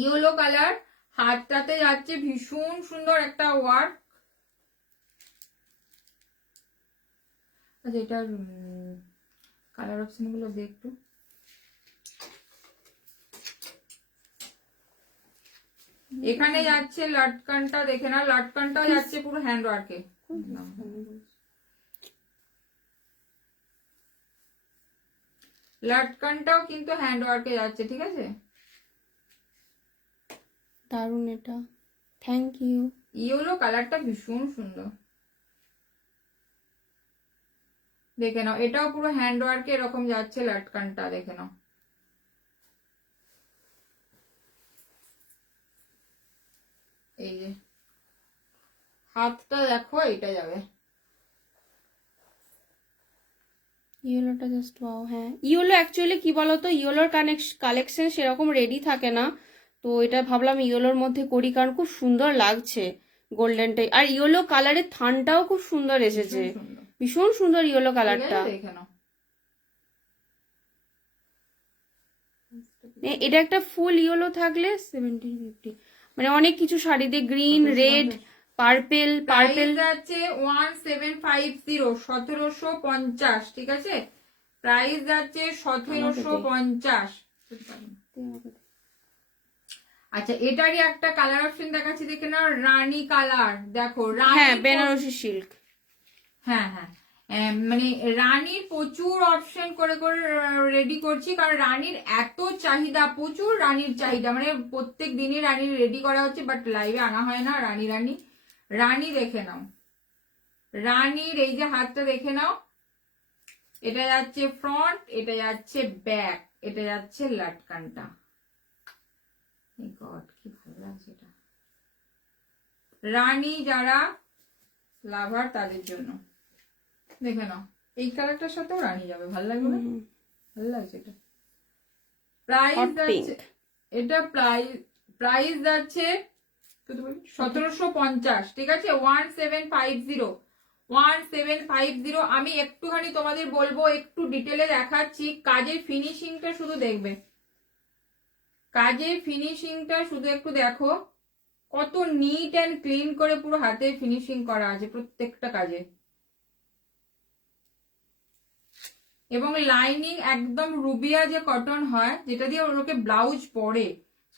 ইয়েলো কালার, হাতটাতে যাচ্ছে ভীষণ সুন্দর একটা ওয়ার্ক। আচ্ছা, এটার কালার অপশন গুলো দেখতো। এখানে যাচ্ছে লটকানটা, দেখে না, লটকানটাও যাচ্ছে পুরো হ্যান্ড ওয়ার্কে। লটকানটাও কিন্তু হ্যান্ড ওয়ার্কে যাচ্ছে, ঠিক আছে। দারুন এটা, থ্যাংক ইউ। ইয়েলো কালারটা ভীষণ সুন্দর, দেখে নাও। এটাও পুরো হ্যান্ড ওয়ার্কে এরকম যাচ্ছে লটকানটা, দেখে নাও। এই যে হাতটা দেখো, এটা যাবে। ইয়েলোটা জাস্ট ওয়াও। হ্যাঁ, ইয়েলো অ্যাকচুয়ালি কি বলতো, ইয়েলোর কালেকশন সেরকম রেডি থাকে না, তো এটা ভাবলাম ইয়েলোর মধ্যে করি, কারণ খুব সুন্দর লাগছে গোল্ডেনটাই। আর ইয়েলো কালারের থানটাও খুব সুন্দর এসেছে, ভীষণ সুন্দর ইয়েলো কালারটা। দেখে নাও, এটা একটা ফুল ইয়েলো থাকলে 1750, মানে অনেক কিছু শাড়িতে গ্রিন, রেড, পার্পেল, পার্পেল যাচ্ছে 1750, 1750, ঠিক আছে। প্রাইস যাচ্ছে 1750। আচ্ছা, এটারই একটা কালার অপশন দেখাচ্ছি, দেখে নাও, রানী কালার। দেখো রানী, হ্যাঁ বেনারসি সিল্ক। হ্যাঁ হ্যাঁ, মানে রানীর প্রচুর অপশন করে করে রেডি করছি, কারণ রানীর এত চাহিদা, প্রচুর রানীর চাহিদা, মানে প্রত্যেক দিনই রানীর রেডি করা হচ্ছে, বাট লাইভে আনা হয় না। রানী রানী রানী দেখে নাও, রানীর এই যে হাতটা দেখে নাও, এটা যাচ্ছে ফ্রন্ট, এটা যাচ্ছে ব্যাক, এটা যাচ্ছে লাটকানটা। গড কি ভালো লাগছে এটা। রানী যারা লাভার তাদের জন্য দেখে নাও, এই কালারটার সাথেও রানী যাবে, ভালো লাগবে না? ভালো লাগছে এটা। প্রাইস Hot যাচ্ছে, pink। এটা প্রাইস যাচ্ছে 1750, ঠিক আছে? 1750। আমি একটুখানি তোমাদের বলবো, একটু ডিটেলে দেখাচ্ছি, কাজের ফিনিশিংটা শুধু দেখবে, কাজের ফিনিশিংটা শুধু একটু দেখো, কত নিট অ্যান্ড ক্লিন করে পুরো হাতে ফিনিশিং করা আছে প্রত্যেকটা কাজে। এবং লাইনিং একদম রুবিয়া যে কটন হয়, যেটা দিয়ে ওকে ব্লাউজ পরে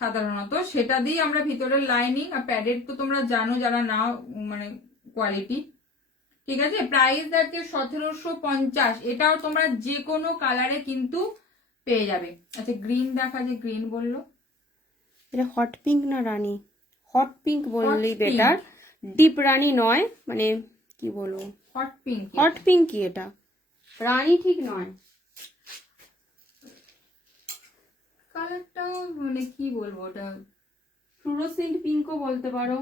সাধারণত, সেটা দিয়ে আমরা ভিতরের লাইনিং আর প্যাডেড তো তোমরা জানো যারা না, মানে কোয়ালিটি, ঠিক আছে? প্রাইস যাচ্ছে 1750। এটাও তোমরা যে কোনো কালারে কিন্তু পেয়ে যাবে। আচ্ছা গ্রিন দেখা, যে গ্রিন বললো, এটা হট পিঙ্ক না রানী? হট পিঙ্ক বললেই Hot বেটার, ডিপ রানী নয়, মানে কি বলবো, হট পিঙ্ক। হট পিঙ্ক কি এটা, রানী ঠিক নয়। কালারটাও মানে কি বলবো, ওটা ফ্লুরোসেন্ট পিঙ্কও বলতে পারো।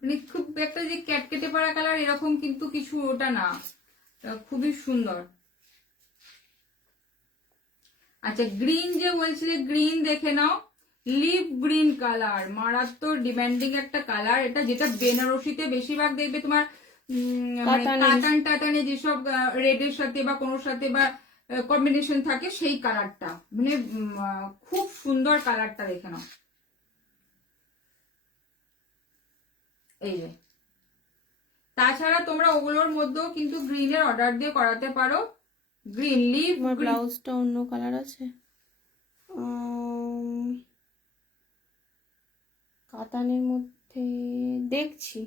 মানে খুব একটা যে ক্যাটকেটে পাড়া কালার এরকম কিন্তু কিছু ওটা না, খুবই সুন্দর। আচ্ছা গ্রিন যে বলছিলে, গ্রিন দেখে নাও, লিপ গ্রিন কালার, মারাত্মক ডিমান্ডিং একটা কালার এটা, যেটা বেনারসিতে বেশিরভাগ দেখবে তোমার মানে কাতান টাতানে যেসব রেডের সাথে বা কোনোর সাথে বা কম্বিনেশন থাকে, সেই কালারটা মানে খুব সুন্দর কালারটা দেখে নাও। এই যে, তাছাড়া তোমরা ওগুলোর মধ্যেও কিন্তু গ্রিনের অর্ডার দিয়ে করাতে পারো। গ্রিন লিভ, তোমার ব্লাউজটা অন্য কালার আছে, কাতানের মধ্যে দেখছি,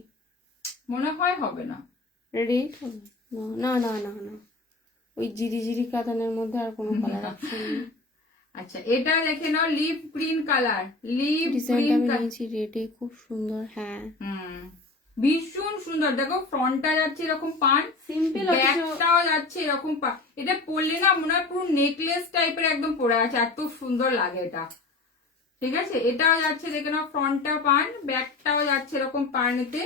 মনে হয় হবে না, রেড হবে না, না না না না, ওই জিরি জিরি কাতানের মধ্যে আর কোনো কালার অপশন নেই। আচ্ছা এটা দেখে নাও, লিভ গ্রিন কালার, লিভ ডিজাইনটা গ্রিন আমি নিয়েছি রেডে, খুব সুন্দর। হ্যাঁ ভীষণ সুন্দর। দেখো ফ্রন্টটা যাচ্ছে এরকম পান, সিম্পল, ব্যাকটাও যাচ্ছে এরকম পান। এটা পরলে না মনে হয় পুরো নেকলেস টাইপের একদম পরে আছে, এত সুন্দর লাগে এটা, ঠিক আছে? এটাও যাচ্ছে দেখে নাও, ফ্রন্টটা পান, ব্যাকটাও যাচ্ছে এরকম পানেতে।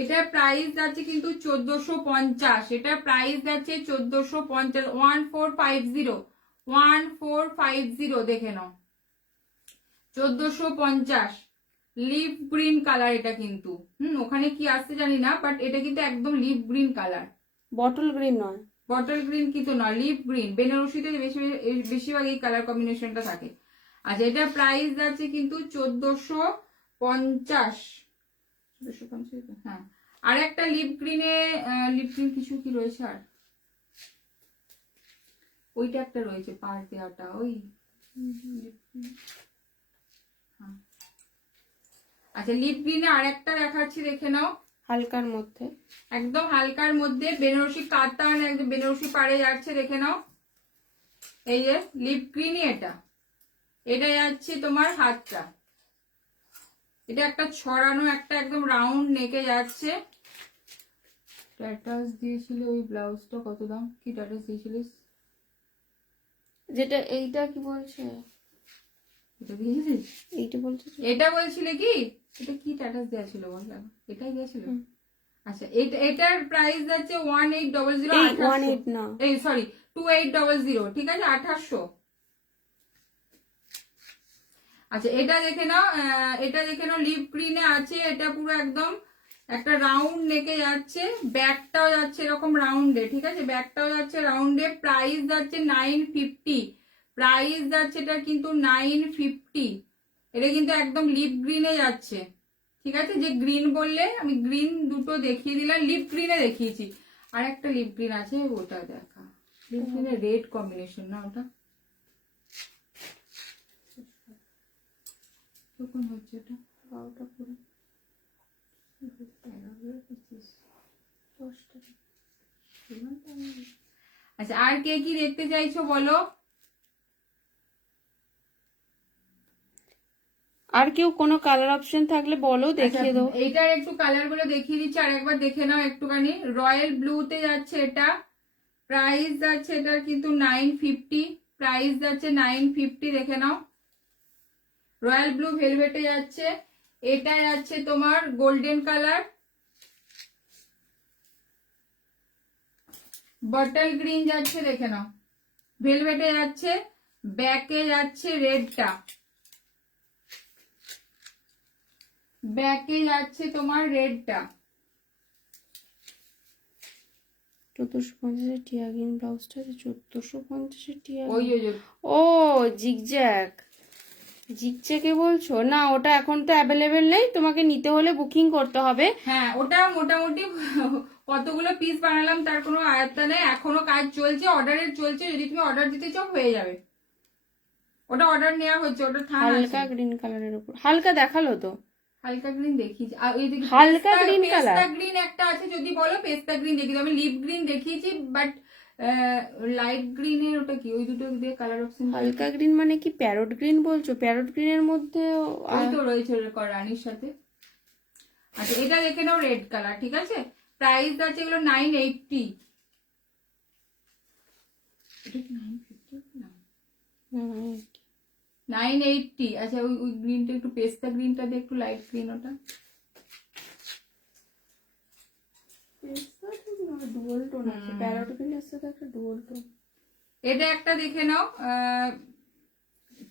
এটার প্রাইস যাচ্ছে কিন্তু 1450। এটা প্রাইস যাচ্ছে 1450, 1450 দেখে নাও, 1450। লিভ গ্রিন কালার এটা কিন্তু, ওখানে কি আসছে জানি না, বাট এটা কিন্তু একদম leaf green colour, bottle green নয়। বটল গ্রিন কিন্তু না, লিভ গ্রিন। বেনারসিতে বেশিরভাগ এই কালার কম্বিনেশনটা থাকে। আচ্ছা এটা প্রাইস যাচ্ছে কিন্তু 1450। হ্যাঁ, আর একটা লিভ গ্রিনে, লিভ গ্রিন কিছু কি রয়েছে, আর ওইটা একটা রয়েছে পার দেওয়াটা, ওই আচ্ছা লিভ গ্রিনে আর একটা দেখাচ্ছি, দেখে নাও, হালকার মধ্যে, একদম হালকার মধ্যে, বেনারসি কাতান, একদম বেনারসি পাড়ে যাচ্ছে, দেখে নাও। এই যে লিভ গ্রিনই এটা, এটা যাচ্ছে তোমার হাতটা, এটা একটা ছড়ানো, একটা একদম রাউন্ড নেকে যাচ্ছে। টাটাস দিয়েছিল ওই ব্লাউজটা, কত দাম, কি টাটাস দিয়েছিলিস? যেটা এইটা কি বলছে, এটা দিয়েছিলিস, এইটা বলছে, এটা বলছিলে কি, এটা কি টাটাস দেওয়া ছিল বল, এটাই দিয়েছিল। আচ্ছা এটার প্রাইস যাচ্ছে 1800, 18 না, এই সরি 2800, ঠিক আছে, 2800। আচ্ছা এটা দেখে নাও, এটা দেখে নাও, লিভ গ্রিনে আছে, এটা পুরো একদম একটা রাউন্ড নেকে যাচ্ছে, ব্যাকটাও যাচ্ছে এরকম রাউন্ডে, ঠিক আছে, ব্যাকটাও যাচ্ছে রাউন্ডে। প্রাইস যাচ্ছে 950, প্রাইস যাচ্ছে এটা কিন্তু 950। এটা কিন্তু একদম লিভ গ্রিনে যাচ্ছে, ঠিক আছে? যে গ্রিন বললে আমি গ্রিন দুটো দেখিয়ে দিলাম, লিভ গ্রিনে দেখিয়েছি, আর একটা লিভ গ্রিন আছে, ওটা দেখা, লিভ গ্রিনে রেড কম্বিনেশন না ওটা, কখন হচ্ছে এটা, 12টা পুরো আচ্ছা, আর কে কি দেখতে চাইছো বলো? আর কেউ কোনো কালার অপশন থাকলে বলো, দেখিয়ে দাও। এইটার একটু কালার গুলো দেখিয়ে দিচ্ছি, আর একবার দেখে নাও একটুখানি। রয়্যাল ব্লুতে যাচ্ছে এটা, প্রাইস যাচ্ছে এটার কিন্তু 950, প্রাইস যাচ্ছে 950, দেখে নাও। রয়্যাল ব্লু ভেলভেটে যাচ্ছে, এটা যাচ্ছে তোমার গোল্ডেন কালার, বটল গ্রিন যাচ্ছে, দেখে নাও। ভেলভেটে যাচ্ছে, ব্যাকে যাচ্ছে রেডটা, ব্যাকে যাচ্ছে তোমার রেডটা। 1450 টিয়াগিন ব্লাউজটা আছে, 1450 টিয়াগিন। ওই ওই ওই। ও জিগজ্যাগ, জিগজ্যাগে বলছো? না, ওটা এখন তো অ্যাভেলেবেল নেই, তোমাকে নিতে হলে বুকিং করতে হবে। হ্যাঁ, ওটা মোটামুটি কতগুলো পিস বানালাম তার কোনো আয়ত্তা নেই, এখনো কাজ চলছে, অর্ডারের চলছে, যদি তুমি অর্ডার দিতে চাও হয়ে যাবে। ওটা অর্ডার নেওয়া হচ্ছে, ওটা থান হালকা আছে। গ্রিন কালারের উপর, হালকা দেখালো তো। হালকা গ্রিন দেখিয়েছি, আর ওই দিকে হালকা green পেস্তা color? গ্রিন একটা আছে, যদি বলো পেস্তা গ্রিন দেখিয়ে, আমি লিপ গ্রিন দেখিয়েছি, বাট লাইট গ্রিনের ওটা কি, ওই দুটো দিয়ে কালার অপশন। হালকা গ্রিন মানে কি প্যারট গ্রিন বলছো? প্যারট গ্রিনের মধ্যে ওই তো রয়েছে রানীর সাথে। আচ্ছা, এটা দেখে নাও রেড কালার, ঠিক আছে। প্রাইস আছে এগুলো 980। এটা কি 950 না? 980। আচ্ছা, ওই ওই গ্রিনটা একটু, পেস্তা গ্রিনটা দিয়ে একটু লাইট গ্রিন, ওটা ডুয়াল টোন আছে, প্যারট গ্রিনের সাথে একটা ডুয়াল টোন। এটা একটা দেখে নাও,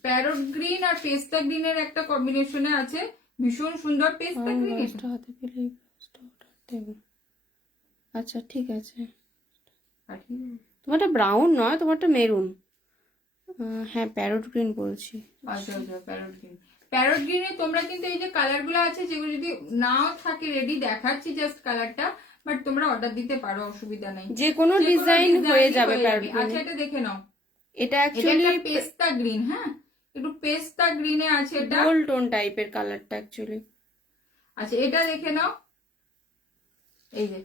প্যারট গ্রিন আর পেস্তা গ্রিনের একটা কম্বিনেশনে আছে, ভীষণ সুন্দর। পেস্তা গ্রিন ব্লাউজটা হাতে পেলে এই ব্লাউজটা অর্ডার দেবো। আচ্ছা ঠিক আছে, তোমারটা ব্রাউন নয়, তোমারটা মেরুন। হ্যাঁ প্যারট গ্রিন বলছি। আচ্ছা আচ্ছা, প্যারট গ্রিন। প্যারট গ্রিনে তোমরা কিন্তু এই যে কালার গুলো আছে, যেগুলো যদি নাও থাকে রেডি, দেখাচ্ছি জাস্ট কালারটা, বাট তোমরা অর্ডার দিতে পারো, অসুবিধা নেই, যে কোনো ডিজাইন হয়ে যাবে প্যারট আচ্ছা, গ্রিনে। এটা দেখে নাও, এটা এটা অ্যাকচুয়ালি একটা পেস্তা গ্রিন, হ্যাঁ একটু পেস্তা গ্রিনে আছে এটা। ডুয়াল টোন টাইপের কালারটা অ্যাকচুয়ালি। আচ্ছা, এটা দেখে নাও, এই যে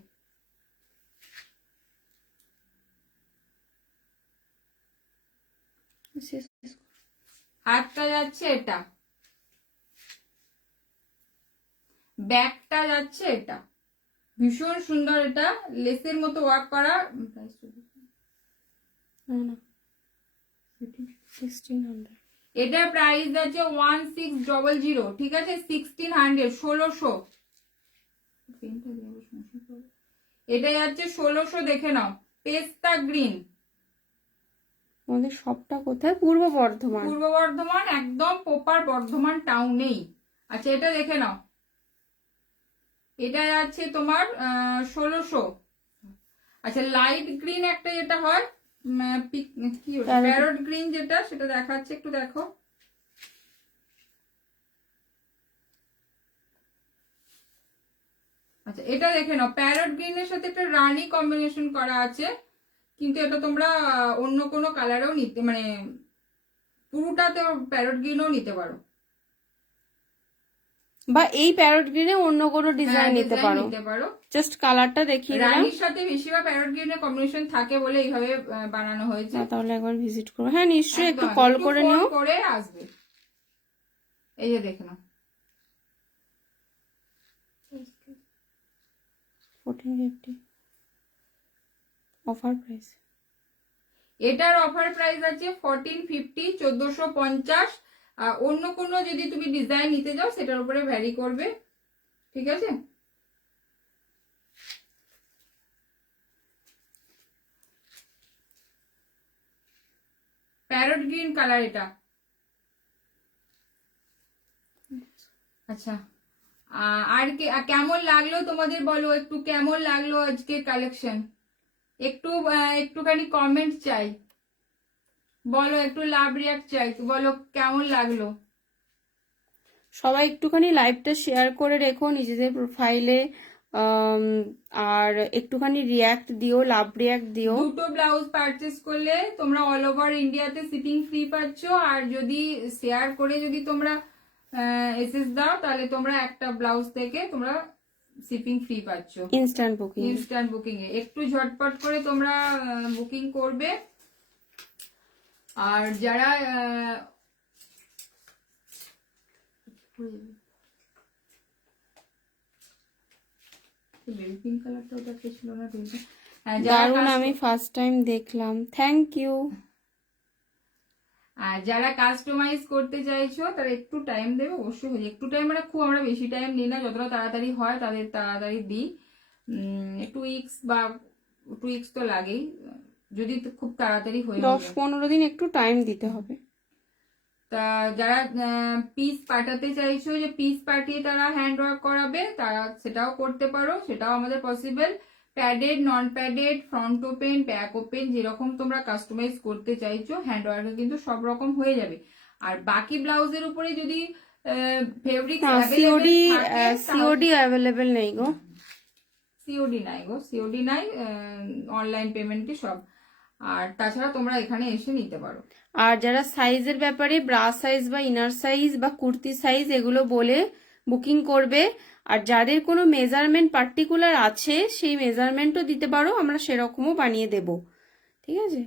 হাতটা যাচ্ছে এটা, ব্যাকটা যাচ্ছে এটা, ভীষণ সুন্দর। এটা লেসের মতো ওয়ার্ক করা। না 1600। এটার প্রাইস আছে 1600, ঠিক আছে, 1600, 1600। এটা যাচ্ছে 1600, দেখে নাও, পেস্তা গ্রিন। আমাদের শপটা কোথায়? পূর্ব বর্ধমান। পূর্ব বর্ধমান, একদম প্রপার বর্ধমান টাউনেই। আচ্ছা, এটা দেখে নাও, এটা যাচ্ছে তোমার 1600। আচ্ছা, লাইট গ্রিন একটা যেটা হয়, কি প্যারট গ্রিন যেটা, সেটা দেখাচ্ছে, একটু দেখো। আচ্ছা, এটা দেখে নাও, প্যারট গ্রিনের সাথে একটা রানী কম্বিনেশন করা আছে, কিন্তু এটা তোমরা অন্য কোনো কালারেও নিতে, মানে পুরোটাতে প্যারট গ্রিনও নিতে পারো, বা এই প্যারট গ্রিনে অন্য কোনো ডিজাইন নিতে পারো। জাস্ট কালারটা দেখিয়ে দিলাম। রানীর সাথে বেশিরভাগ প্যারট গ্রিনের কম্বিনেশন থাকে বলে এইভাবে বানানো হয়েছে। তাহলে একবার ভিজিট করো। হ্যাঁ নিশ্চয়ই, একটু কল করে নিও, করে আসবে। এই যে দেখে নাও, 1450 অফার প্রাইস। এটার অফার প্রাইস আছে 1450, 1450। অন্য কোনো যদি তুমি ডিজাইন নিতে যাও সেটার উপরে ভ্যারি করবে, ঠিক আছে। প্যারট গ্রিন কালার এটা। আচ্ছা, আর কেমন লাগলো তোমাদের বলো একটু, কেমন লাগলো আজকে কালেকশন? একটুখানি কমেন্ট চাই, বলো, একটু লাভ রিয়াক্ট চাই, বলো কেমন লাগলো। সবাই একটুখানি লাইভটা শেয়ার করে রেখো নিজেদের প্রোফাইলে, আর একটুখানি রিয়াক্ট দিও, লাভ রিয়াক্ট দিও। দুটো ব্লাউজ পারচেস করলে তোমরা অল ওভার ইন্ডিয়াতে শিপিং ফ্রি পাচ্ছ, আর যদি শেয়ার করে যদি তোমরা এসএস দাও, তাহলে তোমরা একটা ব্লাউজ থেকে তোমরা শিপিং ফ্রি পাচ্ছ ইনস্ট্যান্ট বুকিং। ইনস্ট্যান্ট বুকিং এ। একটু ঝটপট করে তোমরা বুকিং করবে। আর যারা বেবি পিঙ্ক কালারটা ওটা ছিল না, দারুণ, আমি ফার্স্ট টাইম দেখলাম, থ্যাংক ইউ। আর যারা কাস্টমাইজ করতে চাইছো তারা একটু টাইম দেবে, অবশ্যই একটু টাইম, মানে খুব আমরা বেশি টাইম নিই না, যতটা তাড়াতাড়ি হয় তাদের তাড়াতাড়ি দিই। 2 উইকস বা 2 উইকস তো লাগেই, যদি খুব তাড়াতাড়ি হয়ে 10-15 দিন একটু টাইম দিতে হবে। তা যারা পিস পাঠাতে চাইছো, যে পিস পাঠিয়ে তারা হ্যান্ড ওয়ার্ক করাবে, তারা সেটাও করতে পারো, সেটাও আমাদের পসিবল। প্যাডেড, নন padded, front open, back open, যেরকম তোমরা কাস্টমাইজ করতে চাইছো হ্যান্ড ওয়ার্কে কিন্তু সব রকম হয়ে যাবে। আর বাকি ব্লাউজের উপরে যদি ফেব্রিক সিওডি অ্যাভেলেবেল নেই গো, সিওডি নাই, অনলাইন পেমেন্টই সব। আর তাছাড়া তোমরা এখানে এসে নিতে পারো। আর যারা সাইজের ব্যাপারে ব্রা সাইজ বা ইনার সাইজ বা কুর্তি সাইজ এগুলো বলে বুকিং করবে, আর যাদের কোনো মেজারমেন্ট পার্টিকুলার আছে সেই মেজারমেন্টও দিতে পারো, আমরা সেরকমও বানিয়ে দেব, ঠিক আছে।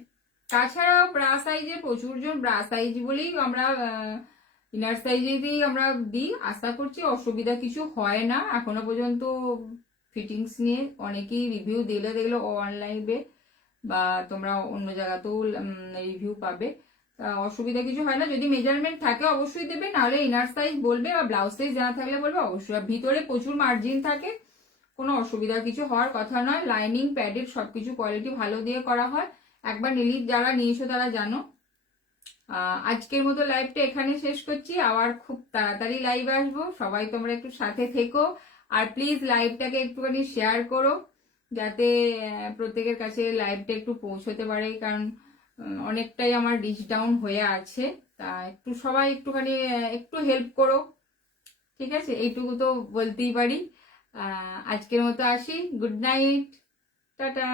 তাছাড়া ব্রা সাইজে প্রচুর জন ব্রা সাইজ বলেই আমরা ইনার সাইজেতেই আমরা দিই, আশা করছি অসুবিধা কিছু হয় না। এখনো পর্যন্ত ফিটিংস নিয়ে অনেকেই রিভিউ দিলে দেখলো অনলাইনে বা তোমরা অন্য জায়গাতেও রিভিউ পাবে, অসুবিধা কিছু হয় না। যদি মেজারমেন্ট থাকে অবশ্যই দেবে, নাহলে ইনার সাইজ বলবে বা ব্লাউজ সাইজ জানা থাকলে বলবে অবশ্যই। আর ভিতরে প্রচুর মার্জিন থাকে, কোনো অসুবিধা কিছু হওয়ার কথা নয়। লাইনিং, প্যাডেড সবকিছু কোয়ালিটি ভালো দিয়ে করা হয়, একবার নিলি যারা নিয়েছো তারা জানো। আজকের মতো লাইভটা এখানে শেষ করছি, আবার খুব তাড়াতাড়ি লাইভ আসবো, সবাই তোমরা একটু সাথে থেকো। আর প্লিজ লাইভটাকে একটুখানি শেয়ার করো, যাতে প্রত্যেকের কাছে লাইভটা একটু পৌঁছতে পারে, কারণ অনেকটাই আমার রিচ ডাউন হয়ে আছে। তা একটু সবাই একটুখানি একটু হেল্প করো, ঠিক আছে, এইটুকু তো বলতেই পারি। আজকের মতো আসি, গুড নাইট, টাটা।